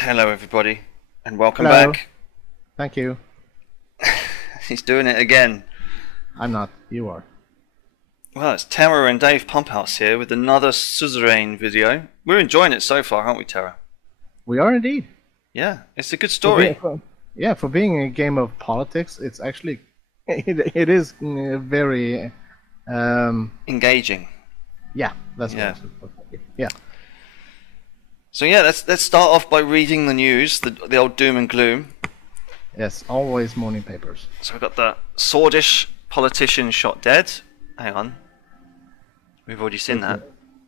Hello everybody, and welcome Hello. back. Thank you. He's doing it again. I'm not. You are. Well, it's Terra and Dave Pumphouse here with another Suzerain video. We're enjoying it so far, aren't we, Terra? We are indeed. Yeah, it's a good For being, story. for being a game of politics, it's actually it is very Engaging. yeah. That's what I Yeah. was supposed to say. Yeah. So yeah, let's start off by reading the news, the old doom and gloom. Yes. Always morning papers. So we've got the Swordish politician shot dead. Hang on. We've already seen that.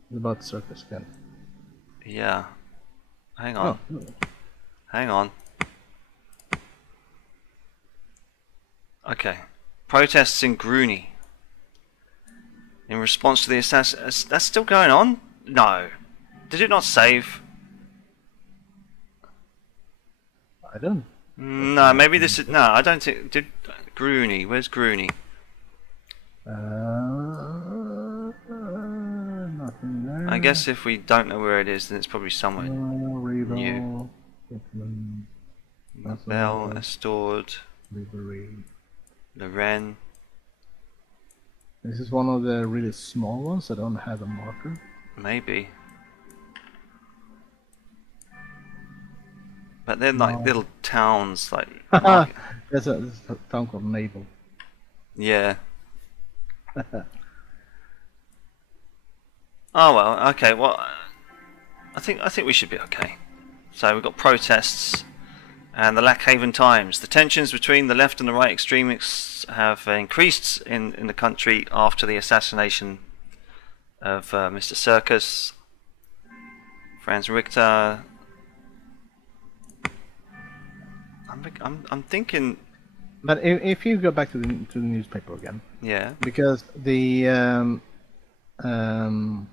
It's about circus again. Yeah. Hang on. Oh. Hang on. Okay. Protests in Grooney. In response to the assassin... That's still going on? No. Did it not save? I don't. No, maybe this is... No, I don't think... Did Grooney? Where's Grooney? Nothing there. I guess if we don't know where it is, then it's probably somewhere new. Bell, Estord, Lorraine. This is one of the really small ones. I don't have a marker. Maybe. But they're like little towns, like... There's a town called Naval. Yeah. Oh well, okay. Well, I think we should be okay. So we've got protests and the Lackhaven Times. The tensions between the left and the right extremists have increased in the country after the assassination of Mr. Circus, Franz Richter. I'm thinking. But if you go back to the newspaper again, Yeah. because the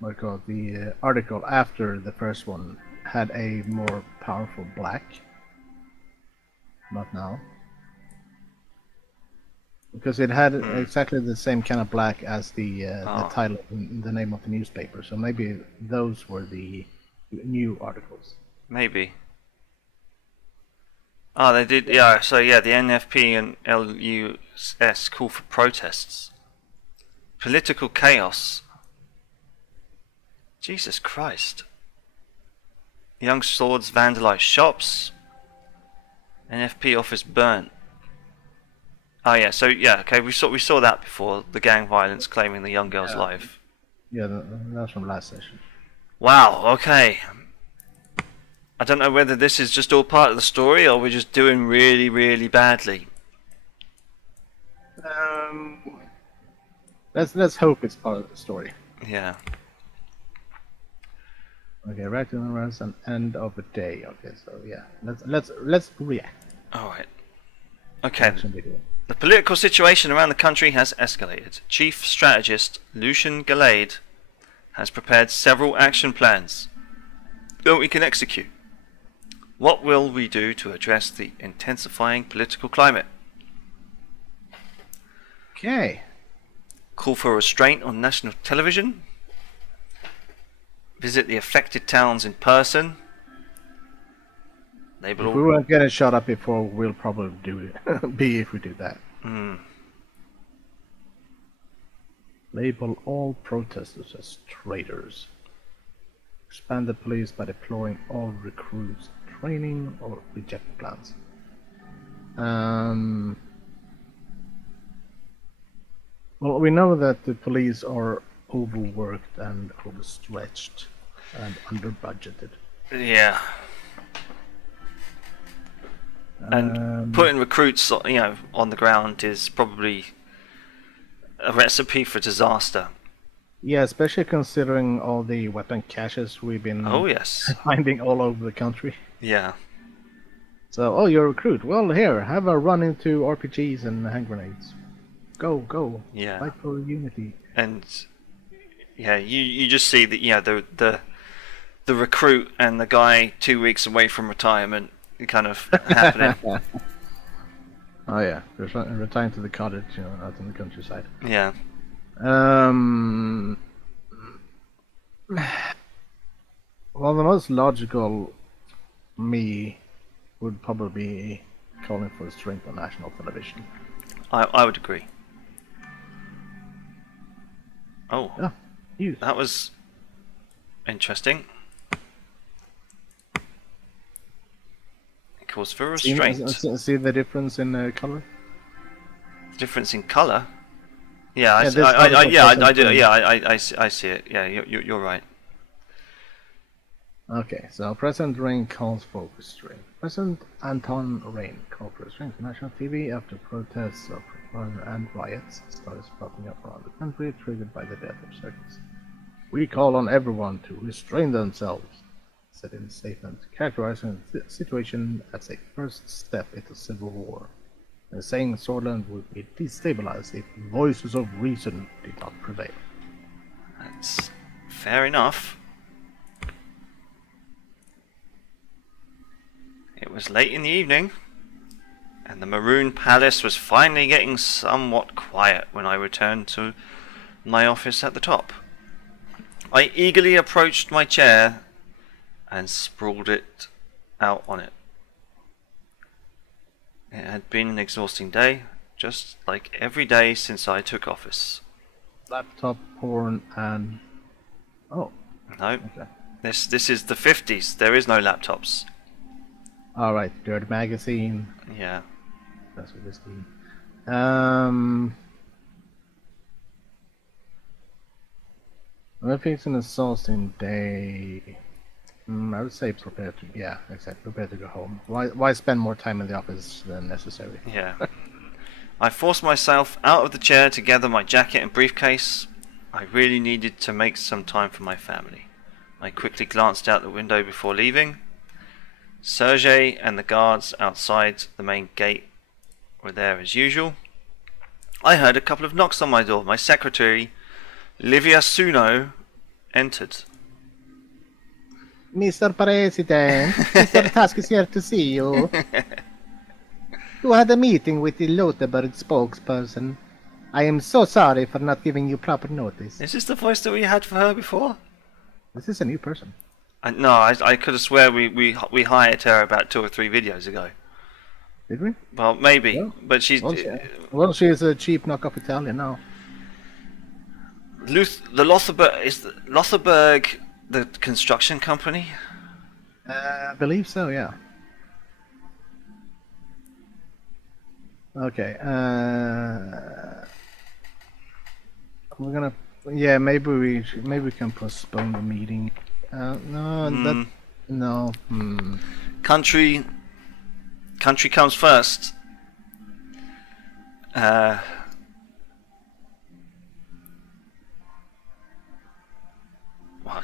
what do you call it, the article after the first one had a more powerful black. Not now, because it had exactly the same kind of black as the title, the name of the newspaper. So maybe those were the new articles. Maybe. Oh, they did. Yeah. So yeah, the NFP and LUS call for protests. Political chaos. Jesus Christ. Young Swords vandalise shops. NFP office burnt. Oh yeah. So yeah. Okay. We saw that before. The gang violence claiming the young girl's life. Yeah, that's from last session. Wow. Okay. I don't know whether this is just all part of the story or we're just doing really, really badly. Let's hope it's part of the story. Yeah. Okay, right to the rest and end of the day. Okay, so yeah, let's react. All right. Okay. Action video. The political situation around the country has escalated. Chief strategist Lucian Galade has prepared several action plans that we can execute. What will we do to address the intensifying political climate? Okay. Call for restraint on national television. Visit the affected towns in person. If we weren't getting shot up before, we'll probably do it. Be if we do that. Label all protesters as traitors. Expand the police by deploying all recruits, training or reject plans. Well, we know that the police are overworked and overstretched and under-budgeted. Yeah. And putting recruits, on the ground is probably a recipe for disaster. Yeah, especially considering all the weapon caches we've been finding all over the country. Yeah. So, oh, you're a recruit. Well, here, have a run into RPGs and hand grenades. Go. Yeah. Fight for unity. And yeah, you just see that the recruit and the guy 2 weeks away from retirement kind of happening. Oh yeah, retiring to the cottage, out in the countryside. Yeah. Well, the most logical me would probably be calling for restraint on national television. I would agree. Oh, Yeah, you. that was interesting. It calls for restraint. See the difference in color? Difference in colour? Yeah, I Yeah, do. Yeah, I see it. Yeah, you're right. Okay, so President Rain calls for restraint. President Anton Rain called for restraint on national TV after protests and riots started popping up around the country, triggered by the death of circus. We call on everyone to restrain themselves, said in a statement, characterizing the situation as a first step into civil war, and saying Swordsland would be destabilized if voices of reason did not prevail. That's fair enough. It was late in the evening, and the Maroon Palace was finally getting somewhat quiet when I returned to my office at the top. I eagerly approached my chair and sprawled it out on it. It had been an exhausting day, just like every day since I took office. Laptop, porn, and... Oh. No, Okay. this is the 50s. There is no laptops. Alright, Dirt Magazine. Yeah. That's what this means. If it's an exhausting day, I would say prepare to go home. Why spend more time in the office than necessary? Yeah. I forced myself out of the chair to gather my jacket and briefcase. I really needed to make some time for my family. I quickly glanced out the window before leaving. Sergei and the guards outside the main gate were there as usual. I heard a couple of knocks on my door. My secretary, Livia Suno, entered. Mr. President, Mr. Tusk is here to see you. You had a meeting with the Lothberg spokesperson. I am so sorry for not giving you proper notice. Is this the voice that we had for her before? This is a new person. No, I could have swear we hired her about 2 or 3 videos ago. Did we? Well, maybe, Yeah. but she's She is a cheap knockoff Italian now. The Lothberg the construction company. I believe so, yeah. Okay, we're gonna... Yeah, maybe we can postpone the meeting. No. Country comes first. Well,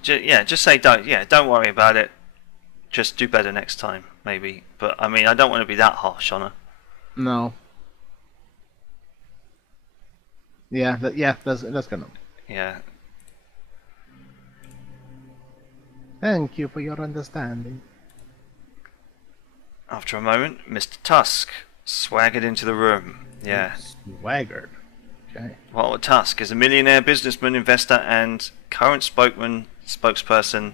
just say don't worry about it. Just do better next time, maybe. But I mean, I don't want to be that harsh on her. No. Yeah, that's gonna. Yeah. Thank you for your understanding. After a moment, Mr. Tusk swaggered into the room. Yeah. Swaggered. Okay. Walter Tusk is a millionaire businessman, investor, and current spokesperson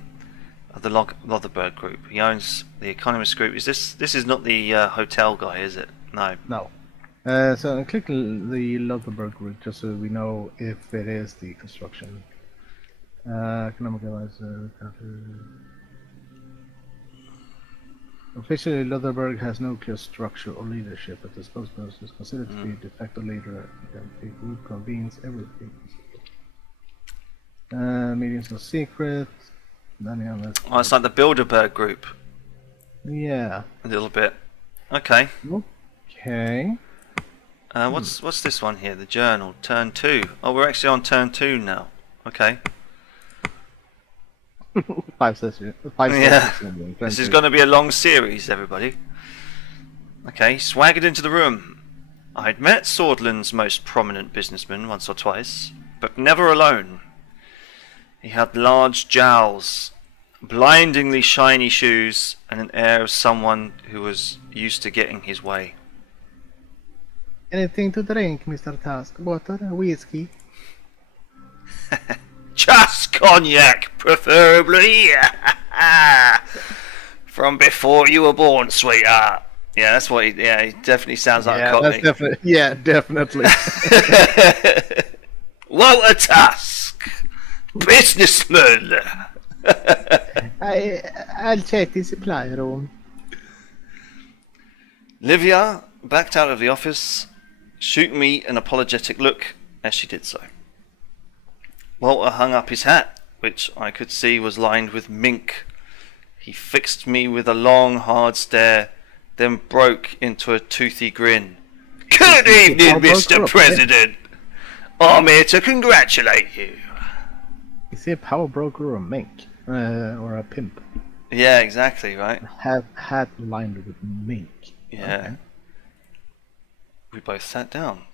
of the Lothberg Group. He owns the Economist Group. This is not the hotel guy, is it? No. No. So click the Lothberg Group just so we know if it is the construction. Economic advisor. Officially, Lothberg has no clear structure or leadership, but the spokesperson is considered to be a de facto leader, and the group convenes everything. Meetings are secret. Oh, it's like the Bilderberg Group. Yeah. A little bit. Okay. Okay. What's this one here? The journal, turn 2. Oh, we're actually on turn 2 now. Okay. 5 sessions. Yeah. This is going to be a long series, everybody. Okay, swaggered into the room. I'd met Swordland's most prominent businessman once or twice, but never alone. He had large jowls, blindingly shiny shoes, and an air of someone who was used to getting his way. Anything to drink, Mr. Tusk? Water, whiskey? Just cognac, preferably. From before you were born, sweetheart. Yeah, that's what he definitely sounds like a Cockney. Definitely. Walter Tusk, businessman. I'll check the supply room. Livia backed out of the office, shooting me an apologetic look as she did so. Walter hung up his hat, which I could see was lined with mink. He fixed me with a long, hard stare, then broke into a toothy grin. Good evening, Mr. President. I'm here to congratulate you. Is he a power broker or a mink? Or a pimp? Yeah, exactly, right? Hat lined with mink. Yeah. Okay. We both sat down.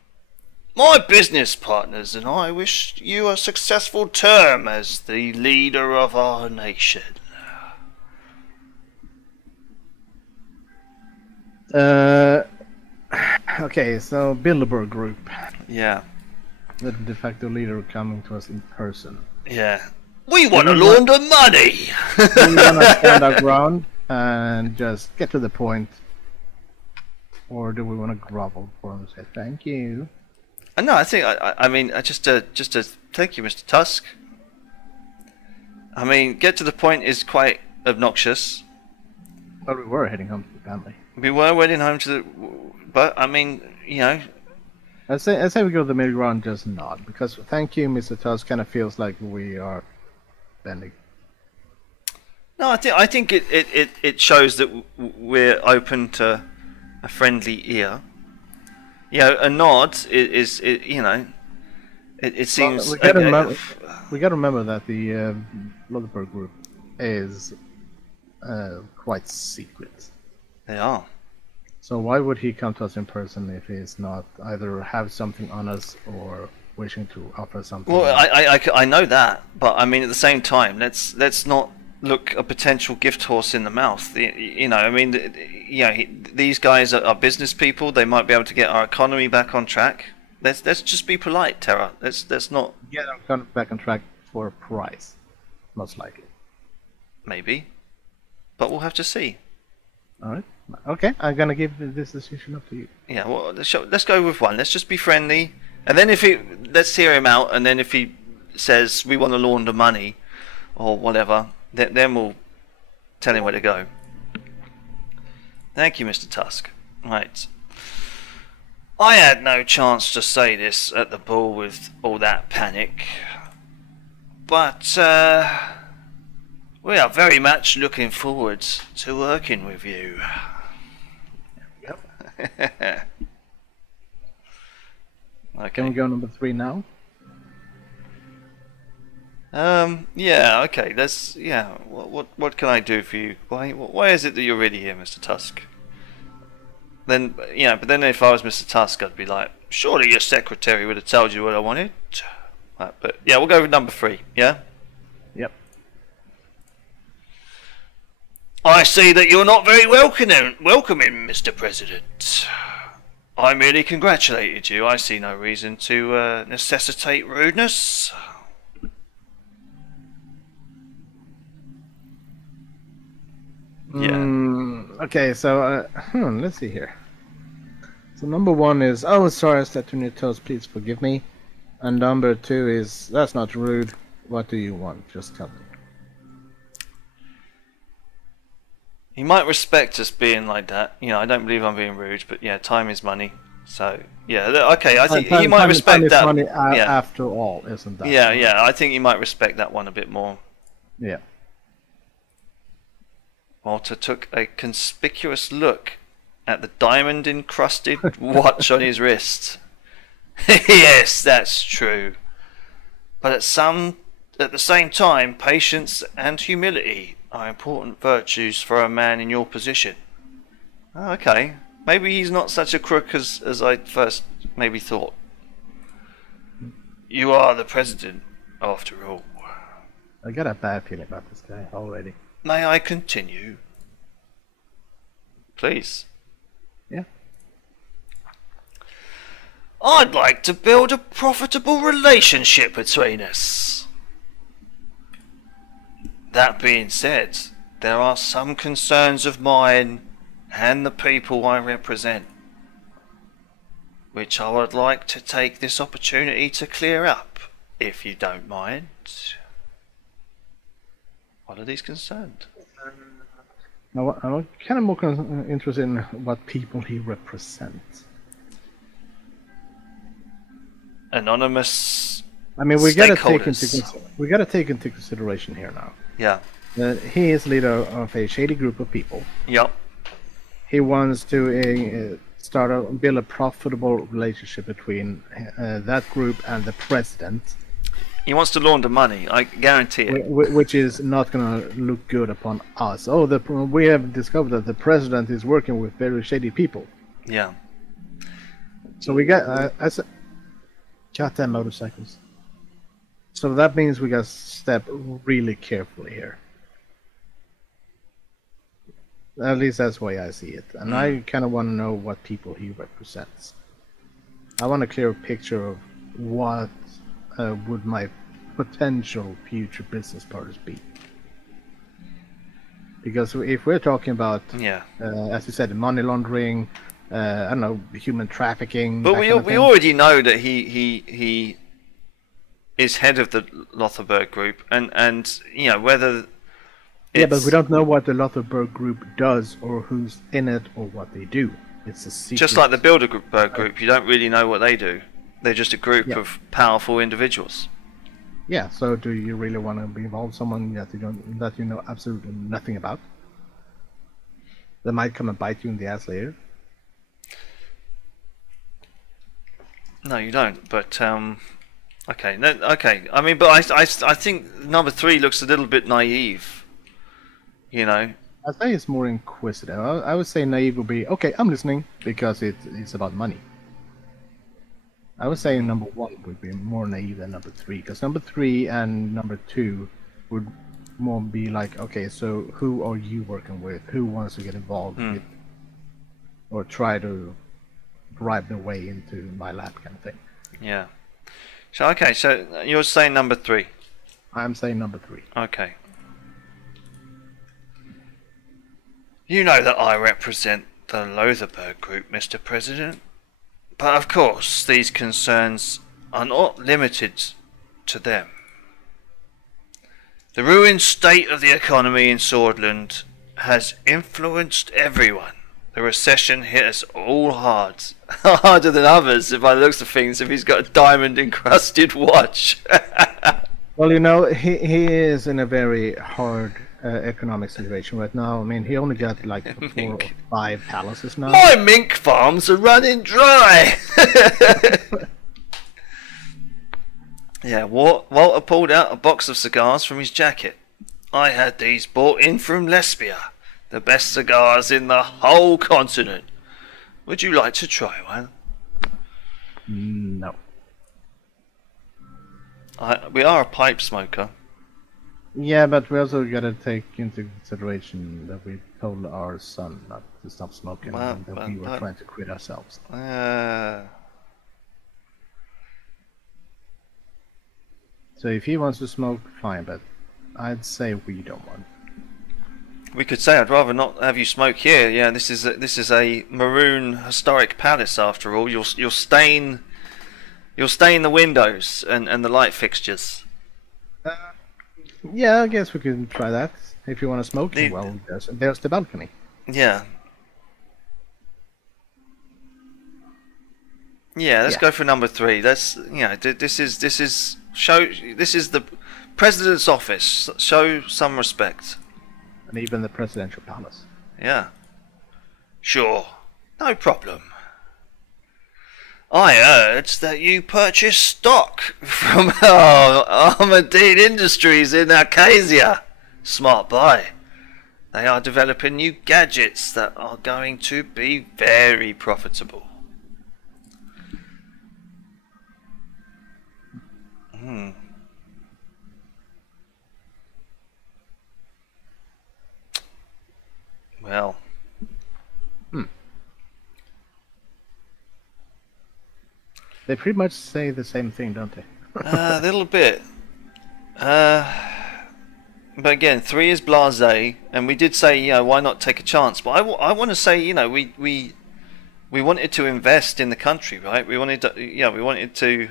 My business partners and I wish you a successful term as the leader of our nation. Okay, so Bilderberg Group. Yeah. The de facto leader coming to us in person. Yeah. We want to launder money! We want to stand our ground and just get to the point. Or do we want to grovel for him and say thank you? No, I think, I mean, just to thank you, Mr. Tusk. I mean, get to the point is quite obnoxious. But we were heading home to the family. We were heading home to the... But, I mean, you know... I say we go to the middle ground, just nod. Because thank you, Mr. Tusk, kind of feels like we are bending. No, I think it shows that we're open to a friendly ear. You know, a nod is you know, it seems... Well, we got to remember that the Bilderberg Group is quite secret. They are. So why would he come to us in person if he's not either have something on us or wishing to offer something? Well, I know that, but I mean at the same time, let's not look a potential gift horse in the mouth. You know, I mean, you know, these guys are business people. They might be able to get our economy back on track. Let's just be polite, Terra. Let's not get our economy back on track for a price, most likely. Maybe, but we'll have to see. All right. Okay, I'm gonna give this decision up to you. Yeah, well, let's go with one. Let's just be friendly, and then let's hear him out, and then if he says we want to launder money, or whatever, then we'll tell him where to go. Thank you, Mr. Tusk. Right. I had no chance to say this at the ball with all that panic, but we are very much looking forward to working with you. Yep. Okay. Can we go number 3 now? Yeah, okay, what can I do for you? Why is it that you're really here, Mr. Tusk? Then, yeah, but then if I was Mr. Tusk, I'd be like, surely your secretary would have told you what I wanted. But yeah, we'll go with number 3, yeah? Yep. I see that you're not very welcoming, Mr. President. I merely congratulated you. I see no reason to necessitate rudeness. Yeah. Okay, so let's see here. So number 1 is, oh, sorry, I stepped on your toes. Please forgive me. And number 2 is, that's not rude. What do you want? Just tell me. He might respect us being like that. You know, I don't believe I'm being rude, but yeah, time is money. So yeah, okay. I think he might respect that. Money yeah. After all, isn't that? Yeah, yeah. I think he might respect that one a bit more. Yeah. Walter took a conspicuous look at the diamond-encrusted watch on his wrist. Yes, that's true. But at the same time, patience and humility are important virtues for a man in your position. Oh, okay. Maybe he's not such a crook as I first maybe thought. You are the president, after all. I got a bad feeling about this guy already. May I continue? Please. Yeah. I'd like to build a profitable relationship between us. That being said, there are some concerns of mine and the people I represent, which I would like to take this opportunity to clear up, if you don't mind. What are these concerns? Now, I'm kind of more interested in what people he represents. Anonymous. I mean, we gotta take into consideration here now. Yeah. That he is leader of a shady group of people. Yep. He wants to build a profitable relationship between that group and the president. He wants to launder money, I guarantee it. Which is not going to look good upon us. Oh, we have discovered that the president is working with very shady people. Yeah. So we got goddamn motorcycles. So that means we got to step really carefully here. At least that's the way I see it. And I kind of want to know what people he represents. I want a clear picture of what would my potential future business partners be. Because if we're talking about, as you said, money laundering, I don't know, human trafficking. But we already know that he is head of the Lothar Group, and you know whether. Yeah, but we don't know what the Lothar Group does, or who's in it, or what they do. It's a secret. Just like the Bilderberg Group, you don't really know what they do. They're just a group of powerful individuals. Yeah. So, do you really want to be involved with someone that you know absolutely nothing about? That might come and bite you in the ass later. No, you don't. But okay, no, okay. I mean, but I think number 3 looks a little bit naive. You know. I think it's more inquisitive. I would say naive would be okay. I'm listening because it's about money. I would say number 1 would be more naive than number 3, because number 3 and number 2 would more be like, okay, so who are you working with? Who wants to get involved with, or try to bribe their way into my lab, kind of thing. Yeah. So okay, so you're saying number 3. I'm saying number 3. Okay. You know that I represent the Lothar Group, Mr. President. But of course, these concerns are not limited to them. The ruined state of the economy in Swordland has influenced everyone. The recession hit us all hard. Harder than others, if I look at things, if he's got a diamond-encrusted watch. Well, you know, he is in a very hard economic situation right now. I mean, he only got like 4 or 5 palaces now. My mink farms are running dry! Yeah, Walter pulled out a box of cigars from his jacket. I had these bought in from Lesbia. The best cigars in the whole continent. Would you like to try one? No. We are a pipe smoker. Yeah, but we also gotta take into consideration that we told our son not to stop smoking, and that we were trying to quit ourselves. So if he wants to smoke, fine, but I'd say we don't want. We could say I'd rather not have you smoke here. Yeah, this is a maroon historic palace after all. You'll stain the windows and the light fixtures. Yeah, I guess we can try that. If you want to smoke, well, there's the balcony. Yeah. Yeah, let's go for number 3. That's this is the president's office. Show some respect. And even the presidential palace. Yeah. Sure. No problem. I heard that you purchased stock from Armadine Industries in Acacia. Smart buy. They are developing new gadgets that are going to be very profitable. Well. They pretty much say the same thing, don't they? A little bit. But again, 3 is blasé, and we did say, why not take a chance? But I want to say, we wanted to invest in the country, right? We wanted to,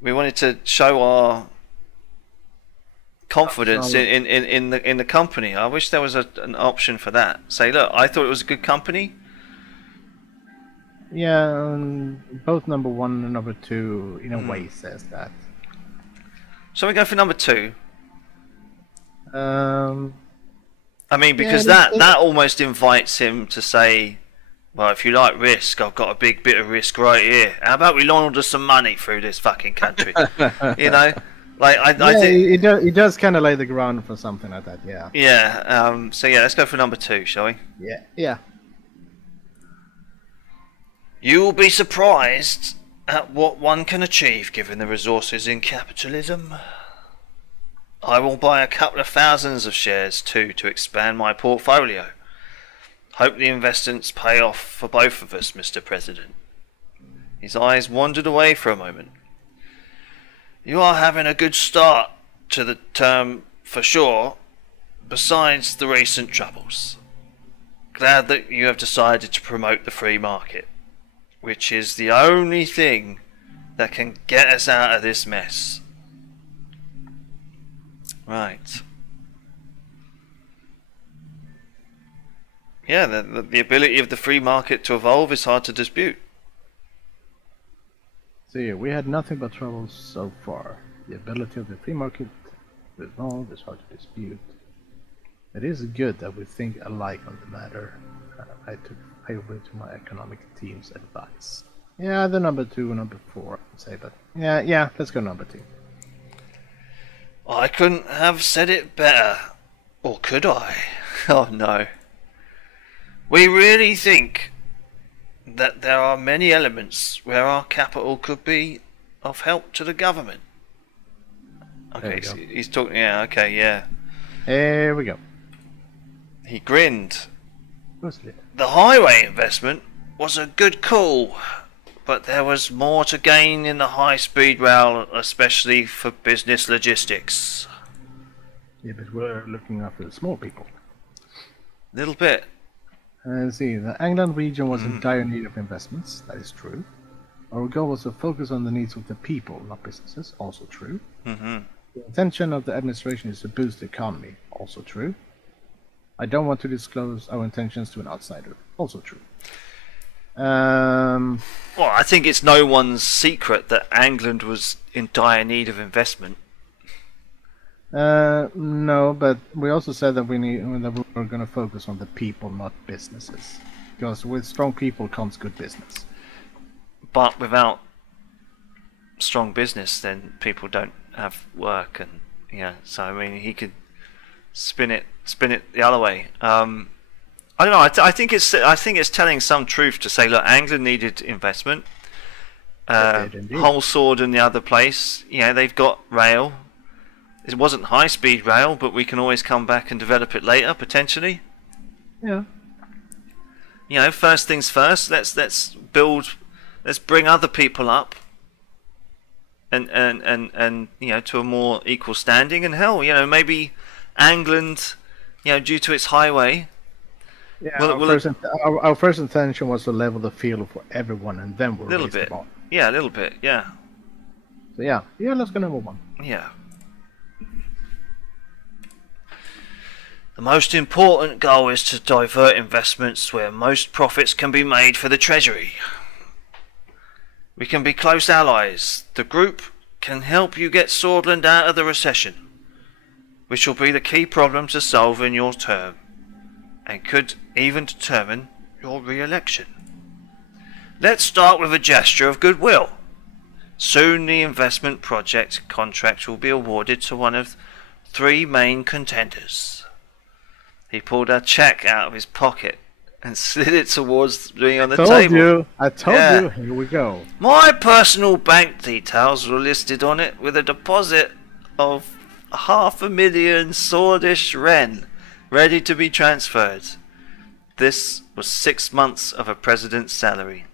we wanted to show our confidence in the company. I wish there was an option for that. Say, look, I thought it was a good company. Yeah, both number 1 and number 2 in a way says that. So we go for number 2. I mean, because yeah, that almost invites him to say, well, if you like risk, I've got a big bit of risk right here. How about we launder some money through this fucking country? Like I think he does kind of lay the ground for something like that. Yeah. Yeah. So yeah, let's go for number 2, shall we? Yeah. Yeah. You will be surprised at what one can achieve given the resources in capitalism. I will buy a couple of thousands of shares too to expand my portfolio. Hope the investments pay off for both of us, Mr. President. His eyes wandered away for a moment. You are having a good start to the term for sure, besides the recent troubles. Glad that you have decided to promote the free market, which is the only thing that can get us out of this mess. Right. Yeah, the ability of the free market to evolve is hard to dispute. See, we had nothing but troubles so far. The ability of the free market to evolve is hard to dispute. It is good that we think alike on the matter. I took favorably to my economic team's advice. Yeah, the number 2 and number 4, I would say, but yeah, let's go number 2. I couldn't have said it better. Or could I? Oh no. We really think that there are many elements where our capital could be of help to the government. Okay, so he's talking, yeah. Here we go. He grinned. Mostly. The highway investment was a good call, but there was more to gain in the high-speed rail, especially for business logistics. Yeah, but we're looking after the small people. Little bit. See, the England region was in dire need of investments, that is true. Our goal was to focus on the needs of the people, not businesses, also true. The intention of the administration is to boost the economy, also true. I don't want to disclose our intentions to an outsider, also true. Well, I think it's no one's secret that England was in dire need of investment. No, but we also said that we're going to focus on the people, not businesses, because with strong people comes good business. But without strong business, then people don't have work, and so I mean, he could spin it the other way. I don't know. I think it's telling some truth to say, look, England needed investment. Whole Sword and the other place, they've got rail. It wasn't high-speed rail, but we can always come back and develop it later, potentially. Yeah. First things first. Let's bring other people up, and to a more equal standing. And hell, maybe England, due to its highway. Yeah. Our first intention was to level the field for everyone, and then we'll raise the bar. Yeah, a little bit. Yeah. So yeah. Let's go number 1. Yeah. The most important goal is to divert investments where most profits can be made for the Treasury. We can be close allies. The group can help you get Swordland out of the recession, which will be the key problem to solve in your term, and could even determine your re-election. Let's start with a gesture of goodwill. Soon the investment project contract will be awarded to one of 3 main contenders. He pulled a check out of his pocket and slid it towards me on the table. I told you. Here we go. My personal bank details were listed on it with a deposit of 500,000 Swordish Ren ready to be transferred. This was 6 months of a president's salary.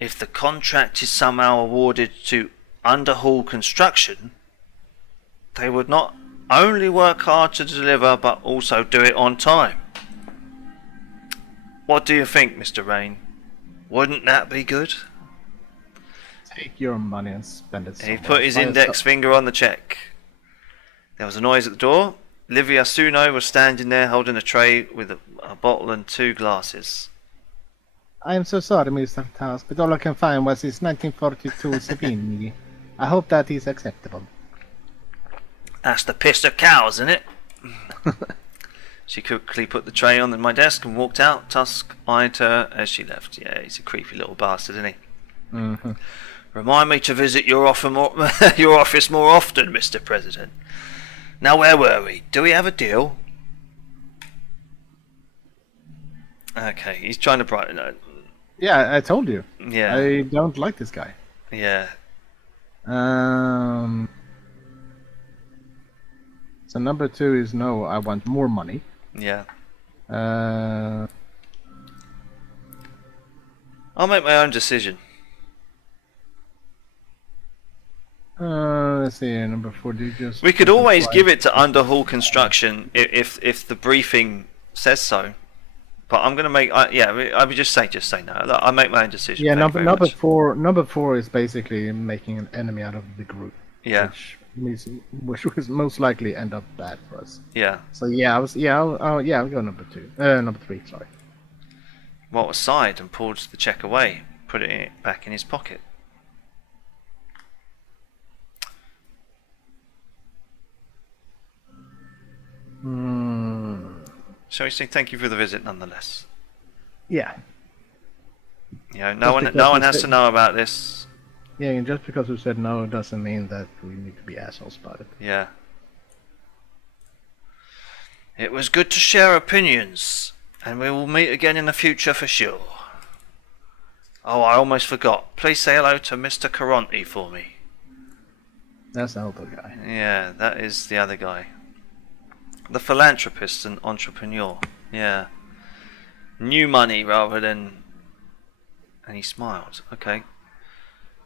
If the contract is somehow awarded to Underhall Construction, they would not only work hard to deliver, but also do it on time. What do you think, Mr. Rain? Wouldn't that be good? Take your money and spend it somewhere. He put his index finger on the check. There was a noise at the door. Livia Suno was standing there holding a tray with a bottle and 2 glasses. I am so sorry, Mr. Task, but all I can find was his 1942 Savigny. I hope that is acceptable. That's the piss of cows, isn't it? She quickly put the tray on my desk and walked out. Tusk eyed her as she left. Yeah, he's a creepy little bastard, isn't he? Mm-hmm. Remind me to visit your office more often, Mr. President. Now, where were we? Do we have a deal? Okay, he's trying to brighten it. Yeah, I told you. Yeah. I don't like this guy. Yeah. So number 2 is no, I want more money. Yeah. I'll make my own decision. Let's see, number 4, do you just... We could always give it to Underhall Construction if the briefing says so. But I'm going to make... I would just say no. I'll make my own decision. Yeah, number 4 is basically making an enemy out of the group. Yeah. Which will most likely end up bad for us. Yeah. So yeah, I'll go number 2. Number 3, sorry. Walter sighed and pulled the check away, put it back in his pocket. Shall we say thank you for the visit, nonetheless? Yeah. You know, no one has to know about this. Yeah, and just because we said no doesn't mean that we need to be assholes about it. Yeah. It was good to share opinions, and we will meet again in the future for sure. Oh, I almost forgot. Please say hello to Mr. Caronti for me. That's the other guy. Yeah, that is the other guy. The philanthropist and entrepreneur. Yeah. New money rather than... And he smiled. Okay.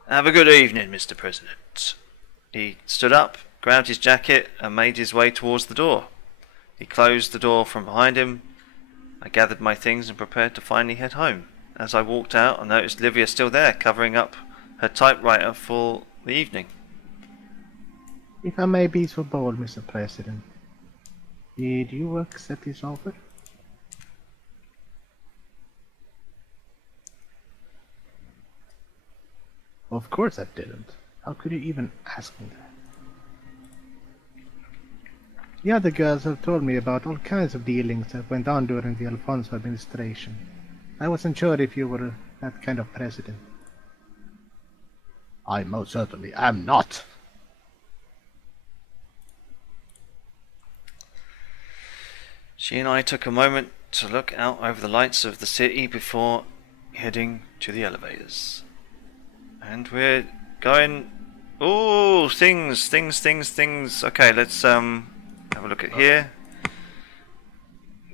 Have a good evening, Mr. President. He stood up, grabbed his jacket, and made his way towards the door. He closed the door from behind him. I gathered my things and prepared to finally head home. As I walked out, I noticed Livia still there, covering up her typewriter for the evening. If I may be so bold, Mr. President, did you accept this offer? Of course I didn't. How could you even ask me that? The other girls have told me about all kinds of dealings that went on during the Alfonso administration. I wasn't sure if you were that kind of president. I most certainly am not. She and I took a moment to look out over the lights of the city before heading to the elevators. And we're going... Oh, things. Okay, let's have a look at here.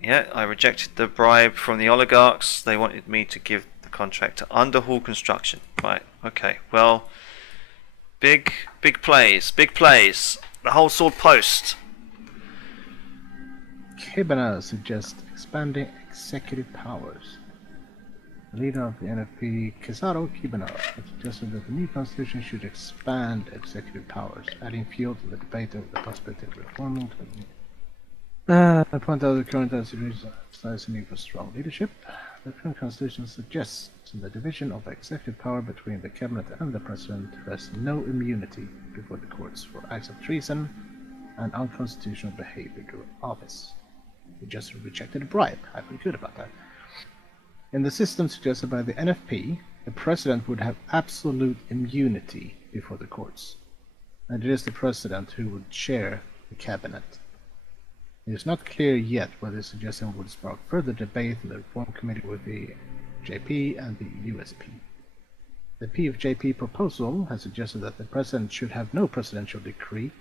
Yeah, I rejected the bribe from the oligarchs. They wanted me to give the contract to Underhall Construction. Right, okay, well... Big plays. The whole sword post. Kibana suggests expanding executive powers. The leader of the NFP, Kesaro Kibana, has suggested that the new constitution should expand executive powers, adding fuel to the debate over the possibility of reforming. I point out the current constitution emphasizes the need for strong leadership. The current constitution suggests the division of executive power between the cabinet and the president, who has no immunity before the courts for acts of treason and unconstitutional behavior during office. He just rejected a bribe. I feel good about that. In the system suggested by the NFP, the president would have absolute immunity before the courts, and it is the president who would chair the cabinet. It is not clear yet whether the suggestion would spark further debate in the Reform Committee with the JP and the USP. The PFJP proposal has suggested that the president should have no presidential decree,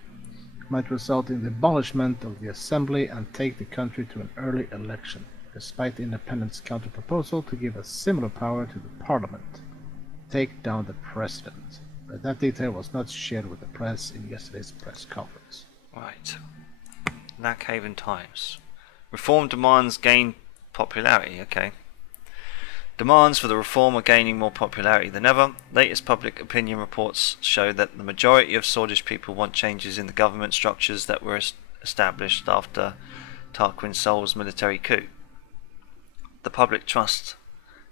might result in the abolishment of the assembly and take the country to an early election, despite the independent's counter-proposal to give a similar power to the parliament, take down the president. But that detail was not shared with the press in yesterday's press conference. Right. Lackhaven Times. Reform demands gain popularity. Okay. Demands for the reform are gaining more popularity than ever. Latest public opinion reports show that the majority of Swordish people want changes in the government structures that were established after Tarquin Sol's military coup. The public trust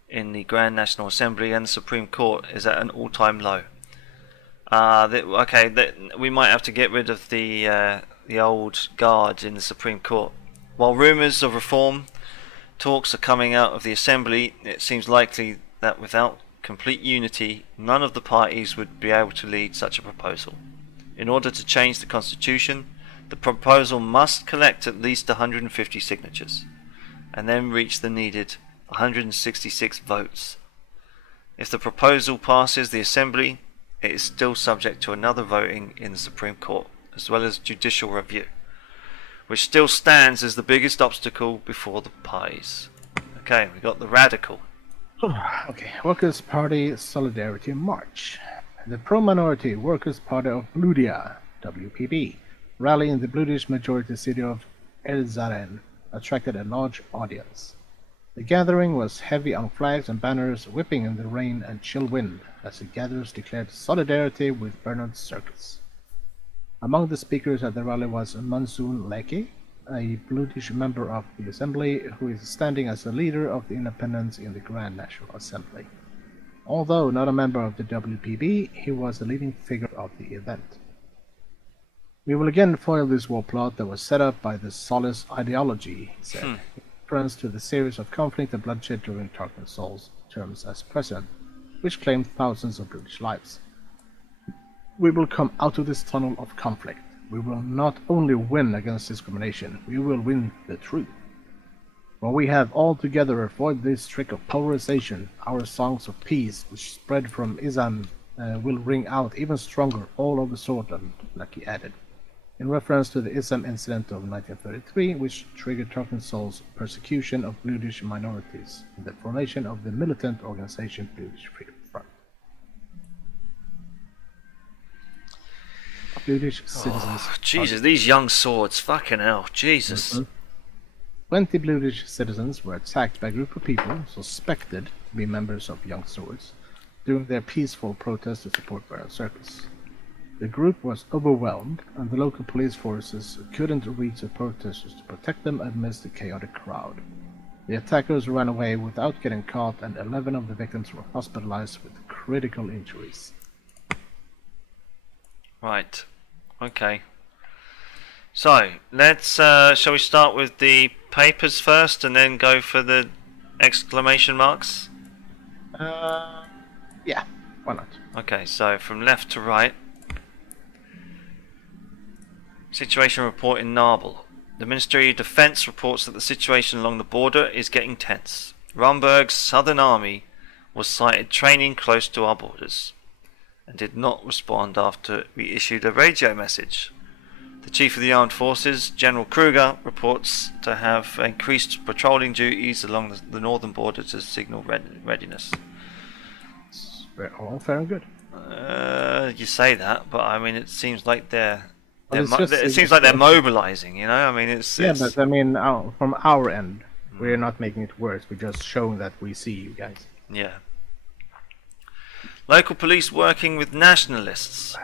in the Grand National Assembly and the Supreme Court is at an all-time low. We might have to get rid of the old guard in the Supreme Court. While rumours of reform talks are coming out of the Assembly, it seems likely that without complete unity, none of the parties would be able to lead such a proposal. In order to change the Constitution, the proposal must collect at least 150 signatures, and then reach the needed 166 votes. If the proposal passes the Assembly, it is still subject to another voting in the Supreme Court, as well as judicial review, which still stands as the biggest obstacle before the parties. Okay, we got the radical. Okay, Workers' Party Solidarity March. The pro-minority Workers' Party of Bludia, WPB, rally in the Bludish majority city of Suzerain attracted a large audience. The gathering was heavy on flags and banners whipping in the rain and chill wind as the gatherers declared solidarity with Bernard's circus. Among the speakers at the rally was Mansoon Leki, a Bludish member of the Assembly who is standing as a leader of the independents in the Grand National Assembly. Although not a member of the WPB, he was a leading figure of the event. We will again foil this war plot that was set up by the Solace ideology, he said, in reference to the series of conflict and bloodshed during Tarquin Sol's terms as president, which claimed thousands of British lives. We will come out of this tunnel of conflict. We will not only win against discrimination, we will win the truth. When we have all together avoided this trick of polarization, our songs of peace, which spread from Islam, will ring out even stronger all over Swordland, Lucky added, in reference to the Islam incident of 1933, which triggered Tarquin Sol's persecution of Bludish minorities and the formation of the militant organization Bludish Freedom Front. Bludish citizens. Jesus, these young swords, fucking hell, Jesus. 20 Bludish citizens were attacked by a group of people suspected to be members of Young Swords during their peaceful protest to support Baron Circus. The group was overwhelmed, and the local police forces couldn't reach the protesters to protect them amidst the chaotic crowd. The attackers ran away without getting caught, and 11 of the victims were hospitalized with critical injuries. Right. Okay. So, let's, shall we start with the papers first and then go for the exclamation marks? Yeah, why not? Okay, so from left to right. Situation report in Narble. The Ministry of Defence reports that the situation along the border is getting tense. Rumberg's Southern Army was sighted training close to our borders and did not respond after we issued a radio message. The Chief of the Armed Forces, General Kruger, reports to have increased patrolling duties along the northern border to signal readiness. It's all fair and good. You say that, but I mean, it seems like they're they're mobilizing. You know, I mean, it's but I mean, from our end, we're not making it worse. We're just showing that we see you guys. Yeah. Local police working with nationalists.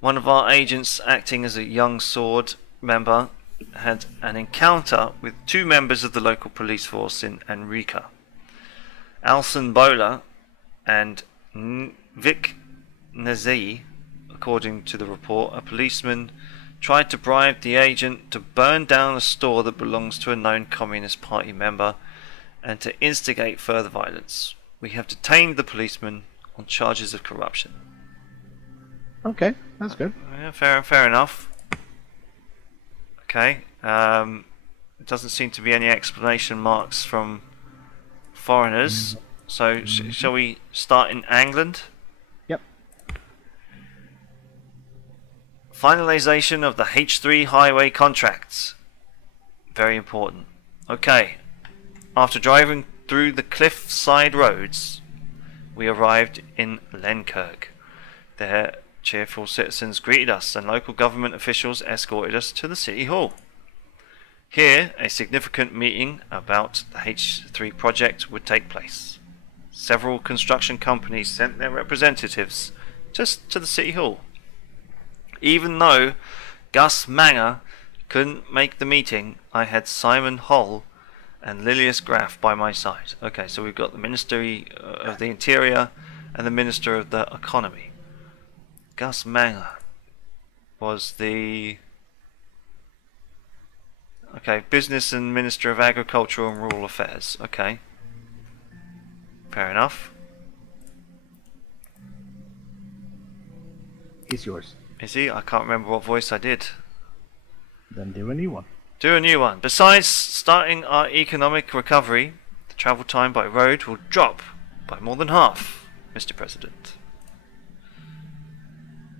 One of our agents, acting as a young sword member, had an encounter with 2 members of the local police force in Enrica. Alson Bowler and Vic Nazi. According to the report, a policeman tried to bribe the agent to burn down a store that belongs to a known Communist Party member and to instigate further violence. We have detained the policeman on charges of corruption. Okay, that's good. Yeah, fair enough. Okay, there doesn't seem to be any explanation marks from foreigners. So, shall we start in England? Yep. Finalization of the H3 highway contracts. Very important. Okay, after driving through the cliffside roads, we arrived in Lenkirk. There Cheerful citizens greeted us, and local government officials escorted us to the City Hall. Here, a significant meeting about the H3 project would take place. Several construction companies sent their representatives just to the City Hall. Even though Gus Manger couldn't make the meeting, I had Simon Hull and Lilius Graf by my side. Okay, so we've got the Ministry of the Interior and the Minister of the Economy. Gus Manger was the Business and Minister of Agriculture and Rural Affairs. Okay, fair enough. He's yours. Is he? I can't remember what voice I did. Then do a new one. Do a new one. Besides starting our economic recovery, the travel time by road will drop by more than half, Mr. President.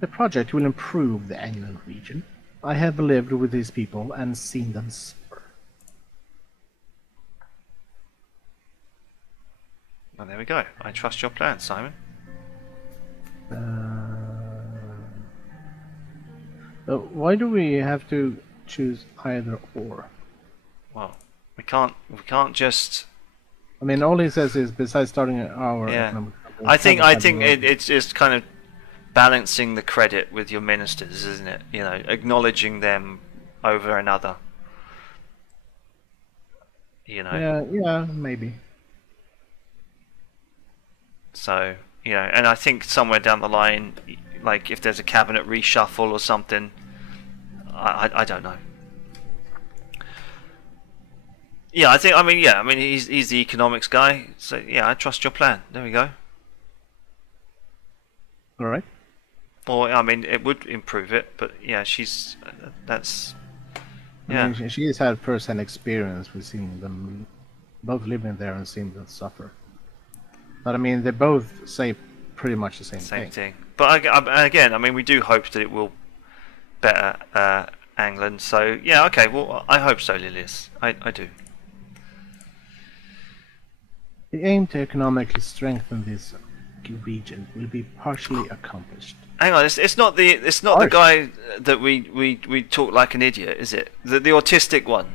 The project will improve the England region. I have lived with these people and seen them suffer. Well, there we go. I trust your plan, Simon. Why do we have to choose either or? Well, we can't just. I mean, all he says is besides starting our economic recovery, I think it's just kind of balancing the credit with your ministers, isn't it? You know, acknowledging them over another. You know. Yeah, maybe. So, you know, and I think somewhere down the line, like if there's a cabinet reshuffle or something, I don't know. Yeah, I mean he's the economics guy, so yeah, I trust your plan. There we go. All right. Or I mean, it would improve it, but yeah, that's. Yeah. I mean, she's had first-hand experience with seeing them both living there and seeing them suffer. But I mean, they both say pretty much the same thing. But again, I mean, we do hope that it will better England. So yeah, okay. Well, I hope so, Lilius. I do. The aim to economically strengthen this region will be partially accomplished. Hang on, it's not the guy that we talk like an idiot, is it? The autistic one.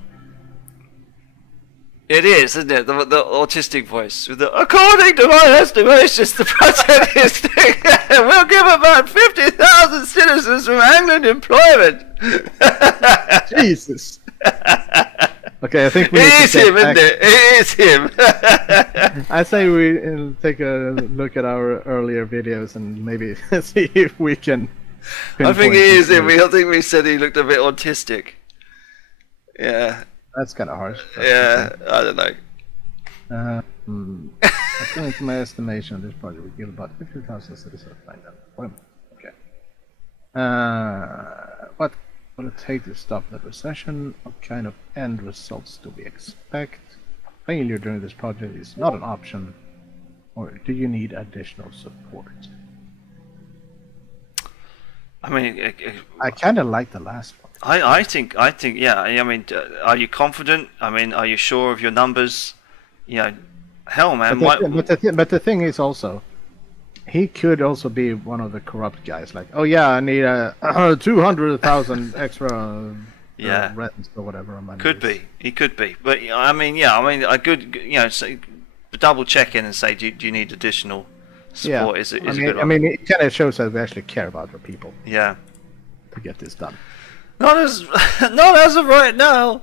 It is, isn't it? The autistic voice. According to my estimations, the project is will give about 50,000 citizens from England employment. Jesus. Okay, I think we. It is him, isn't it? It is him. I say we take a look at our earlier videos and maybe see if we can. I think it is him. I think we said he looked a bit autistic. Yeah. That's kind of harsh. Yeah, I don't know. According to my estimation, this project will give about 50,000 citizens. Okay. What will it take to stop the recession? What kind of end results do we expect? Failure during this project is not an option. Or do you need additional support? I mean, I kind of like the last one. I think, yeah. I mean, are you confident? I mean, are you sure of your numbers? You know, hell, man. But the thing is also, he could also be one of the corrupt guys. Like, oh yeah, I need 200,000 extra rents or whatever. Could be. He could be. But I mean, yeah. I mean, a good, you know, say, double check in and say, do you need additional support? Yeah. Is a good option. I mean, it kind of shows that we actually care about our people. Yeah. To get this done. Not as of right now.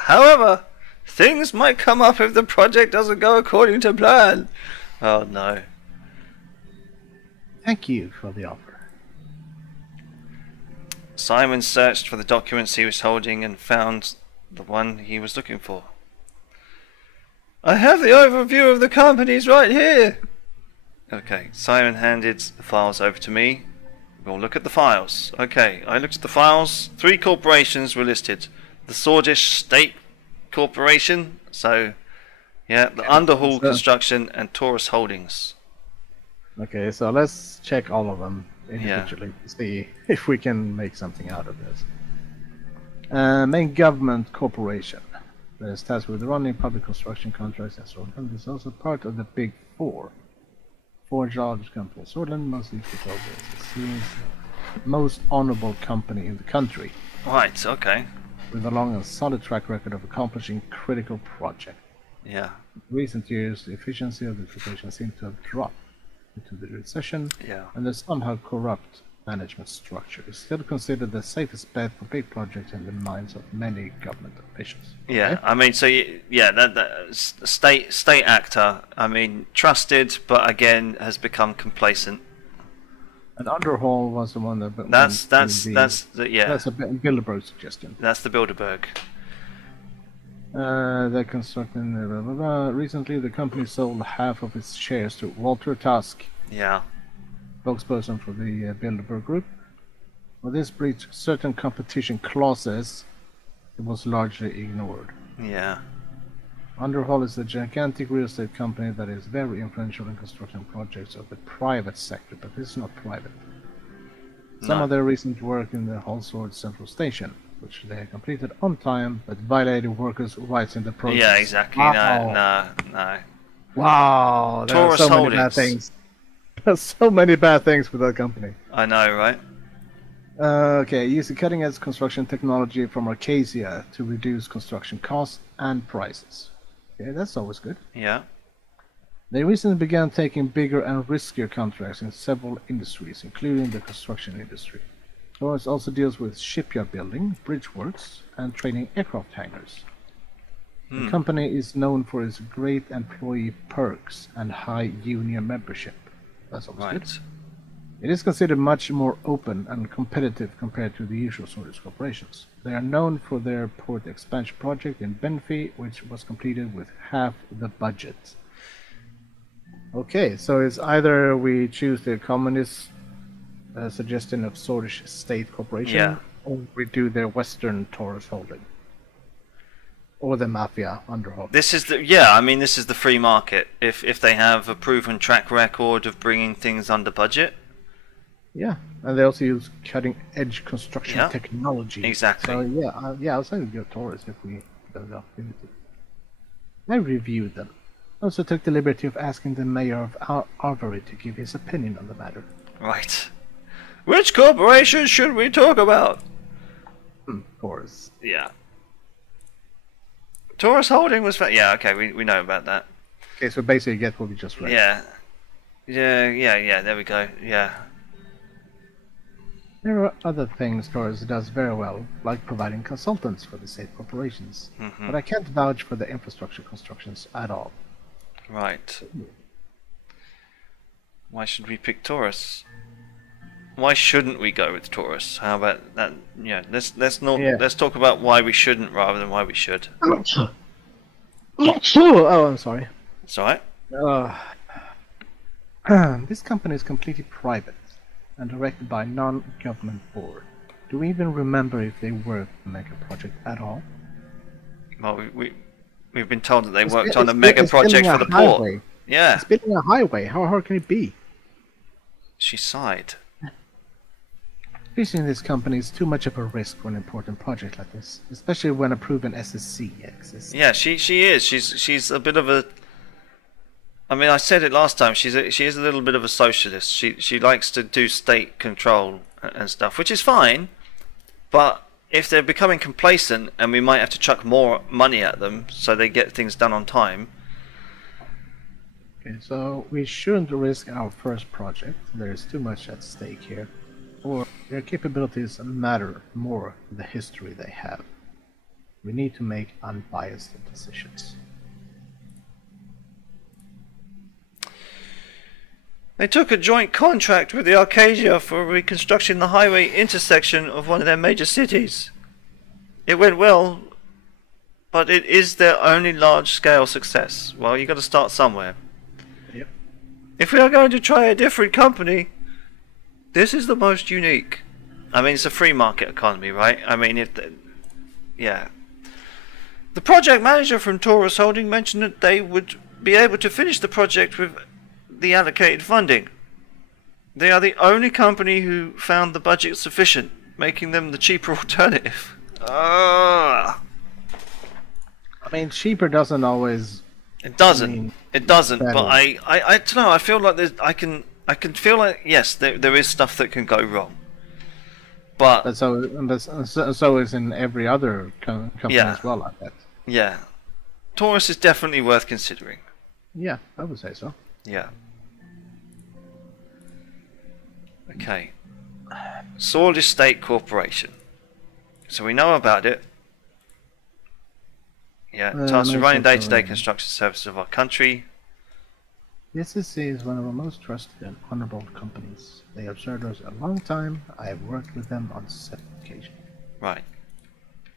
However, things might come up if the project doesn't go according to plan. Oh no. Thank you for the offer. Simon searched for the documents he was holding and found the one he was looking for. I have the overview of the companies right here. Okay, Simon handed the files over to me. We'll look at the files. Okay, I looked at the files. 3 corporations were listed. The Swordish State Corporation, so yeah, the Underhall Construction and Taurus Holdings. Okay, so let's check all of them individually to see if we can make something out of this. Main Government Corporation. That is tasked with running public construction contracts and so on. And is also part of the Big Four. Four large companies. Swordland mostly took over as the series most honorable company in the country, Right. Okay. with a long and solid track record of accomplishing critical projects. Yeah. In recent years, the efficiency of the operation seems to have dropped due to the recession, Yeah. and the somehow corrupt management structure is still considered the safest bet for big projects in the minds of many government officials. Yeah. Okay? I mean, so yeah, that state actor. I mean, trusted, but again has become complacent. And Underhall was the one that. That's the yeah. That's a Bilderberg suggestion. That's the Bilderberg. They're constructing. Blah, blah, blah. Recently, the company sold half of its shares to Walter Tusk, Yeah. spokesperson for the Bilderberg Group. Well, this breached certain competition clauses. It was largely ignored. Yeah. Underhall is a gigantic real estate company that is very influential in construction projects of the private sector, but it's not private. Some No. of their recent work in the Hallsword Central Station, which they have completed on time, but violated workers' rights in the process. Yeah. Exactly. Wow. No. Wow, there are Taurus so many bad Holdings. things. There's so many bad things with that company. I know, right? Okay, using cutting-edge construction technology from Arcasia to reduce construction costs and prices. Okay, that's always good. Yeah. They recently began taking bigger and riskier contracts in several industries, including the construction industry. Taurus also deals with shipyard building, bridge works, and training aircraft hangars. The company is known for its great employee perks and high union membership. That's always good. Right. It is considered much more open and competitive compared to the usual Swedish corporations. They are known for their port expansion project in Benfi, which was completed with half the budget. Okay, so it's either we choose the communist suggestion of Swedish state corporation, Yeah. or we do their Western Taurus holding, or the mafia Underhall. This is the yeah. I mean, this is the free market. If they have a proven track record of bringing things under budget. Yeah, and they also use cutting-edge construction Yeah, technology. exactly. So yeah, I'll say we go Taurus if we have the opportunity. I reviewed them. Also took the liberty of asking the mayor of Arvory to give his opinion on the matter. Right. Which corporation should we talk about? Taurus. Yeah. Taurus Holding was yeah. Okay, we know about that. Okay, so basically get what we just read. Yeah. There we go. Yeah. There are other things Taurus does very well, like providing consultants for the state corporations. But I can't vouch for the infrastructure constructions at all. Right. Why should we pick Taurus? Why shouldn't we go with Taurus? How about that? Yeah, let's talk about why we shouldn't rather than why we should. Oh, I'm sorry. It's alright. This company is completely private and directed by a non-government board. Do we even remember if they worked on the mega project at all? Well, we've been told that they worked on a mega project for the port. Yeah. It's building a highway. How hard can it be? She sighed. Facing this company is too much of a risk for an important project like this, especially when a proven SSC exists. Yeah, she is. She's a bit of a. I mean, I said it last time. She is a little bit of a socialist. She likes to do state control and stuff, which is fine. But if they're becoming complacent, and we might have to chuck more money at them so they get things done on time. Okay, so we shouldn't risk our first project. There is too much at stake here. Or their capabilities matter more than the history they have. We need to make unbiased decisions. They took a joint contract with the Arcadia for reconstructing the highway intersection of one of their major cities. It went well, but it is their only large-scale success. Well, you got to start somewhere. Yep. If we are going to try a different company, this is the most unique. I mean, it's a free market economy, right? I mean, yeah. The project manager from Taurus Holding mentioned that they would be able to finish the project with the allocated funding. They are the only company who found the budget sufficient, making them the cheaper alternative. I mean, cheaper doesn't always... It doesn't. It doesn't, That but is. I don't know. I feel like there's. I can feel like yes, there is stuff that can go wrong, but So is in every other company yeah, as well, I bet. yeah. Taurus is definitely worth considering. Yeah, I would say so. Yeah. Okay. Sword Estate Corporation. So we know about it. Yeah, tasked with running day-to-day construction services of our country. The SSC is one of our most trusted and honorable companies. They have served us a long time. I have worked with them on several occasions. Right.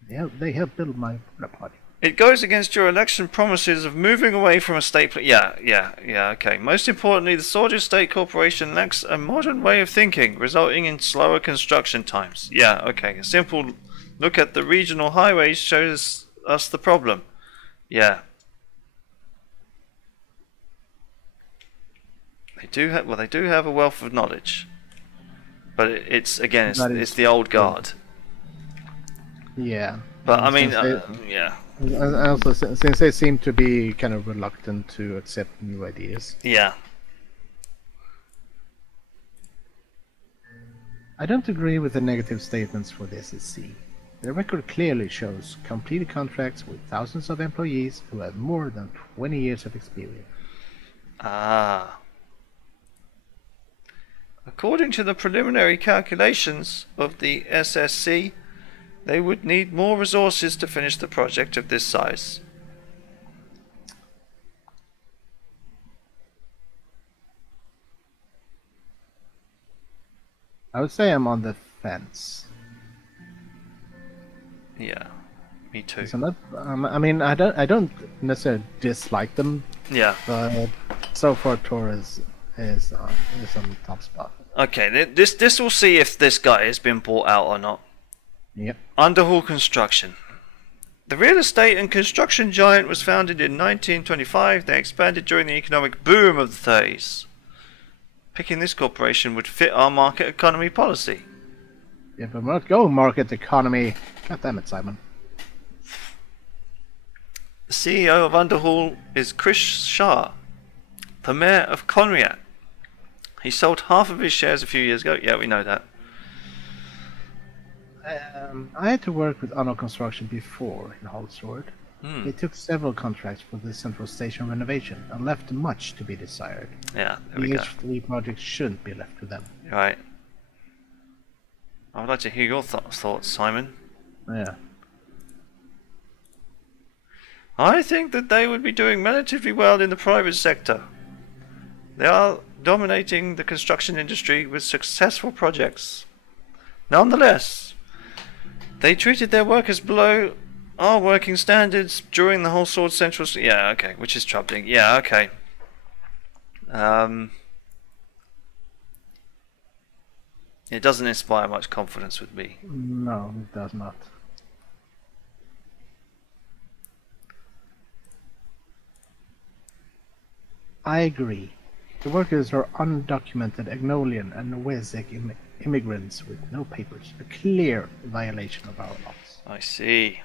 They helped build my porta potty. It goes against your election promises of moving away from a state... Yeah, okay. Most importantly, the Sword Estate Corporation lacks a modern way of thinking, resulting in slower construction times. Yeah, okay. A simple look at the regional highways shows us the problem. Yeah. They do have a wealth of knowledge. But it's the old guard. Yeah. But I mean, yeah. And also, since they seem to be kind of reluctant to accept new ideas. Yeah. I don't agree with the negative statements for the SSC. Their record clearly shows completed contracts with thousands of employees who have more than 20 years of experience. Ah. According to the preliminary calculations of the SSC, they would need more resources to finish the project of this size. I would say I'm on the fence. Yeah, me too. So not, I mean, I don't necessarily dislike them. Yeah. But so far, Torres is on the top spot. Okay, this will see if this guy has been bought out or not. Yep. Underhaul Construction. The real estate and construction giant was founded in 1925. They expanded during the economic boom of the 30s. Picking this corporation would fit our market economy policy. Yeah, but we're not going market economy. God damn it, Simon. The CEO of Underhaul is Chris Shah, the mayor of Conriat. He sold half of his shares a few years ago. Yeah, we know that. I had to work with Underhaul Construction before in Holsword. They took several contracts for the central station renovation and left much to be desired. Yeah, there The we go. H3 project shouldn't be left to them. Right. I would like to hear your thoughts, Simon. Yeah. I think that they would be doing relatively well in the private sector. They are dominating the construction industry with successful projects. Nonetheless, they treated their workers below our working standards during the whole Sword Central... Yeah, okay, which is troubling. Yeah, okay. It doesn't inspire much confidence with me. No, it does not. I agree. The workers are undocumented Agnolian and Wesek immigrants with no papers, a clear violation of our laws. I see.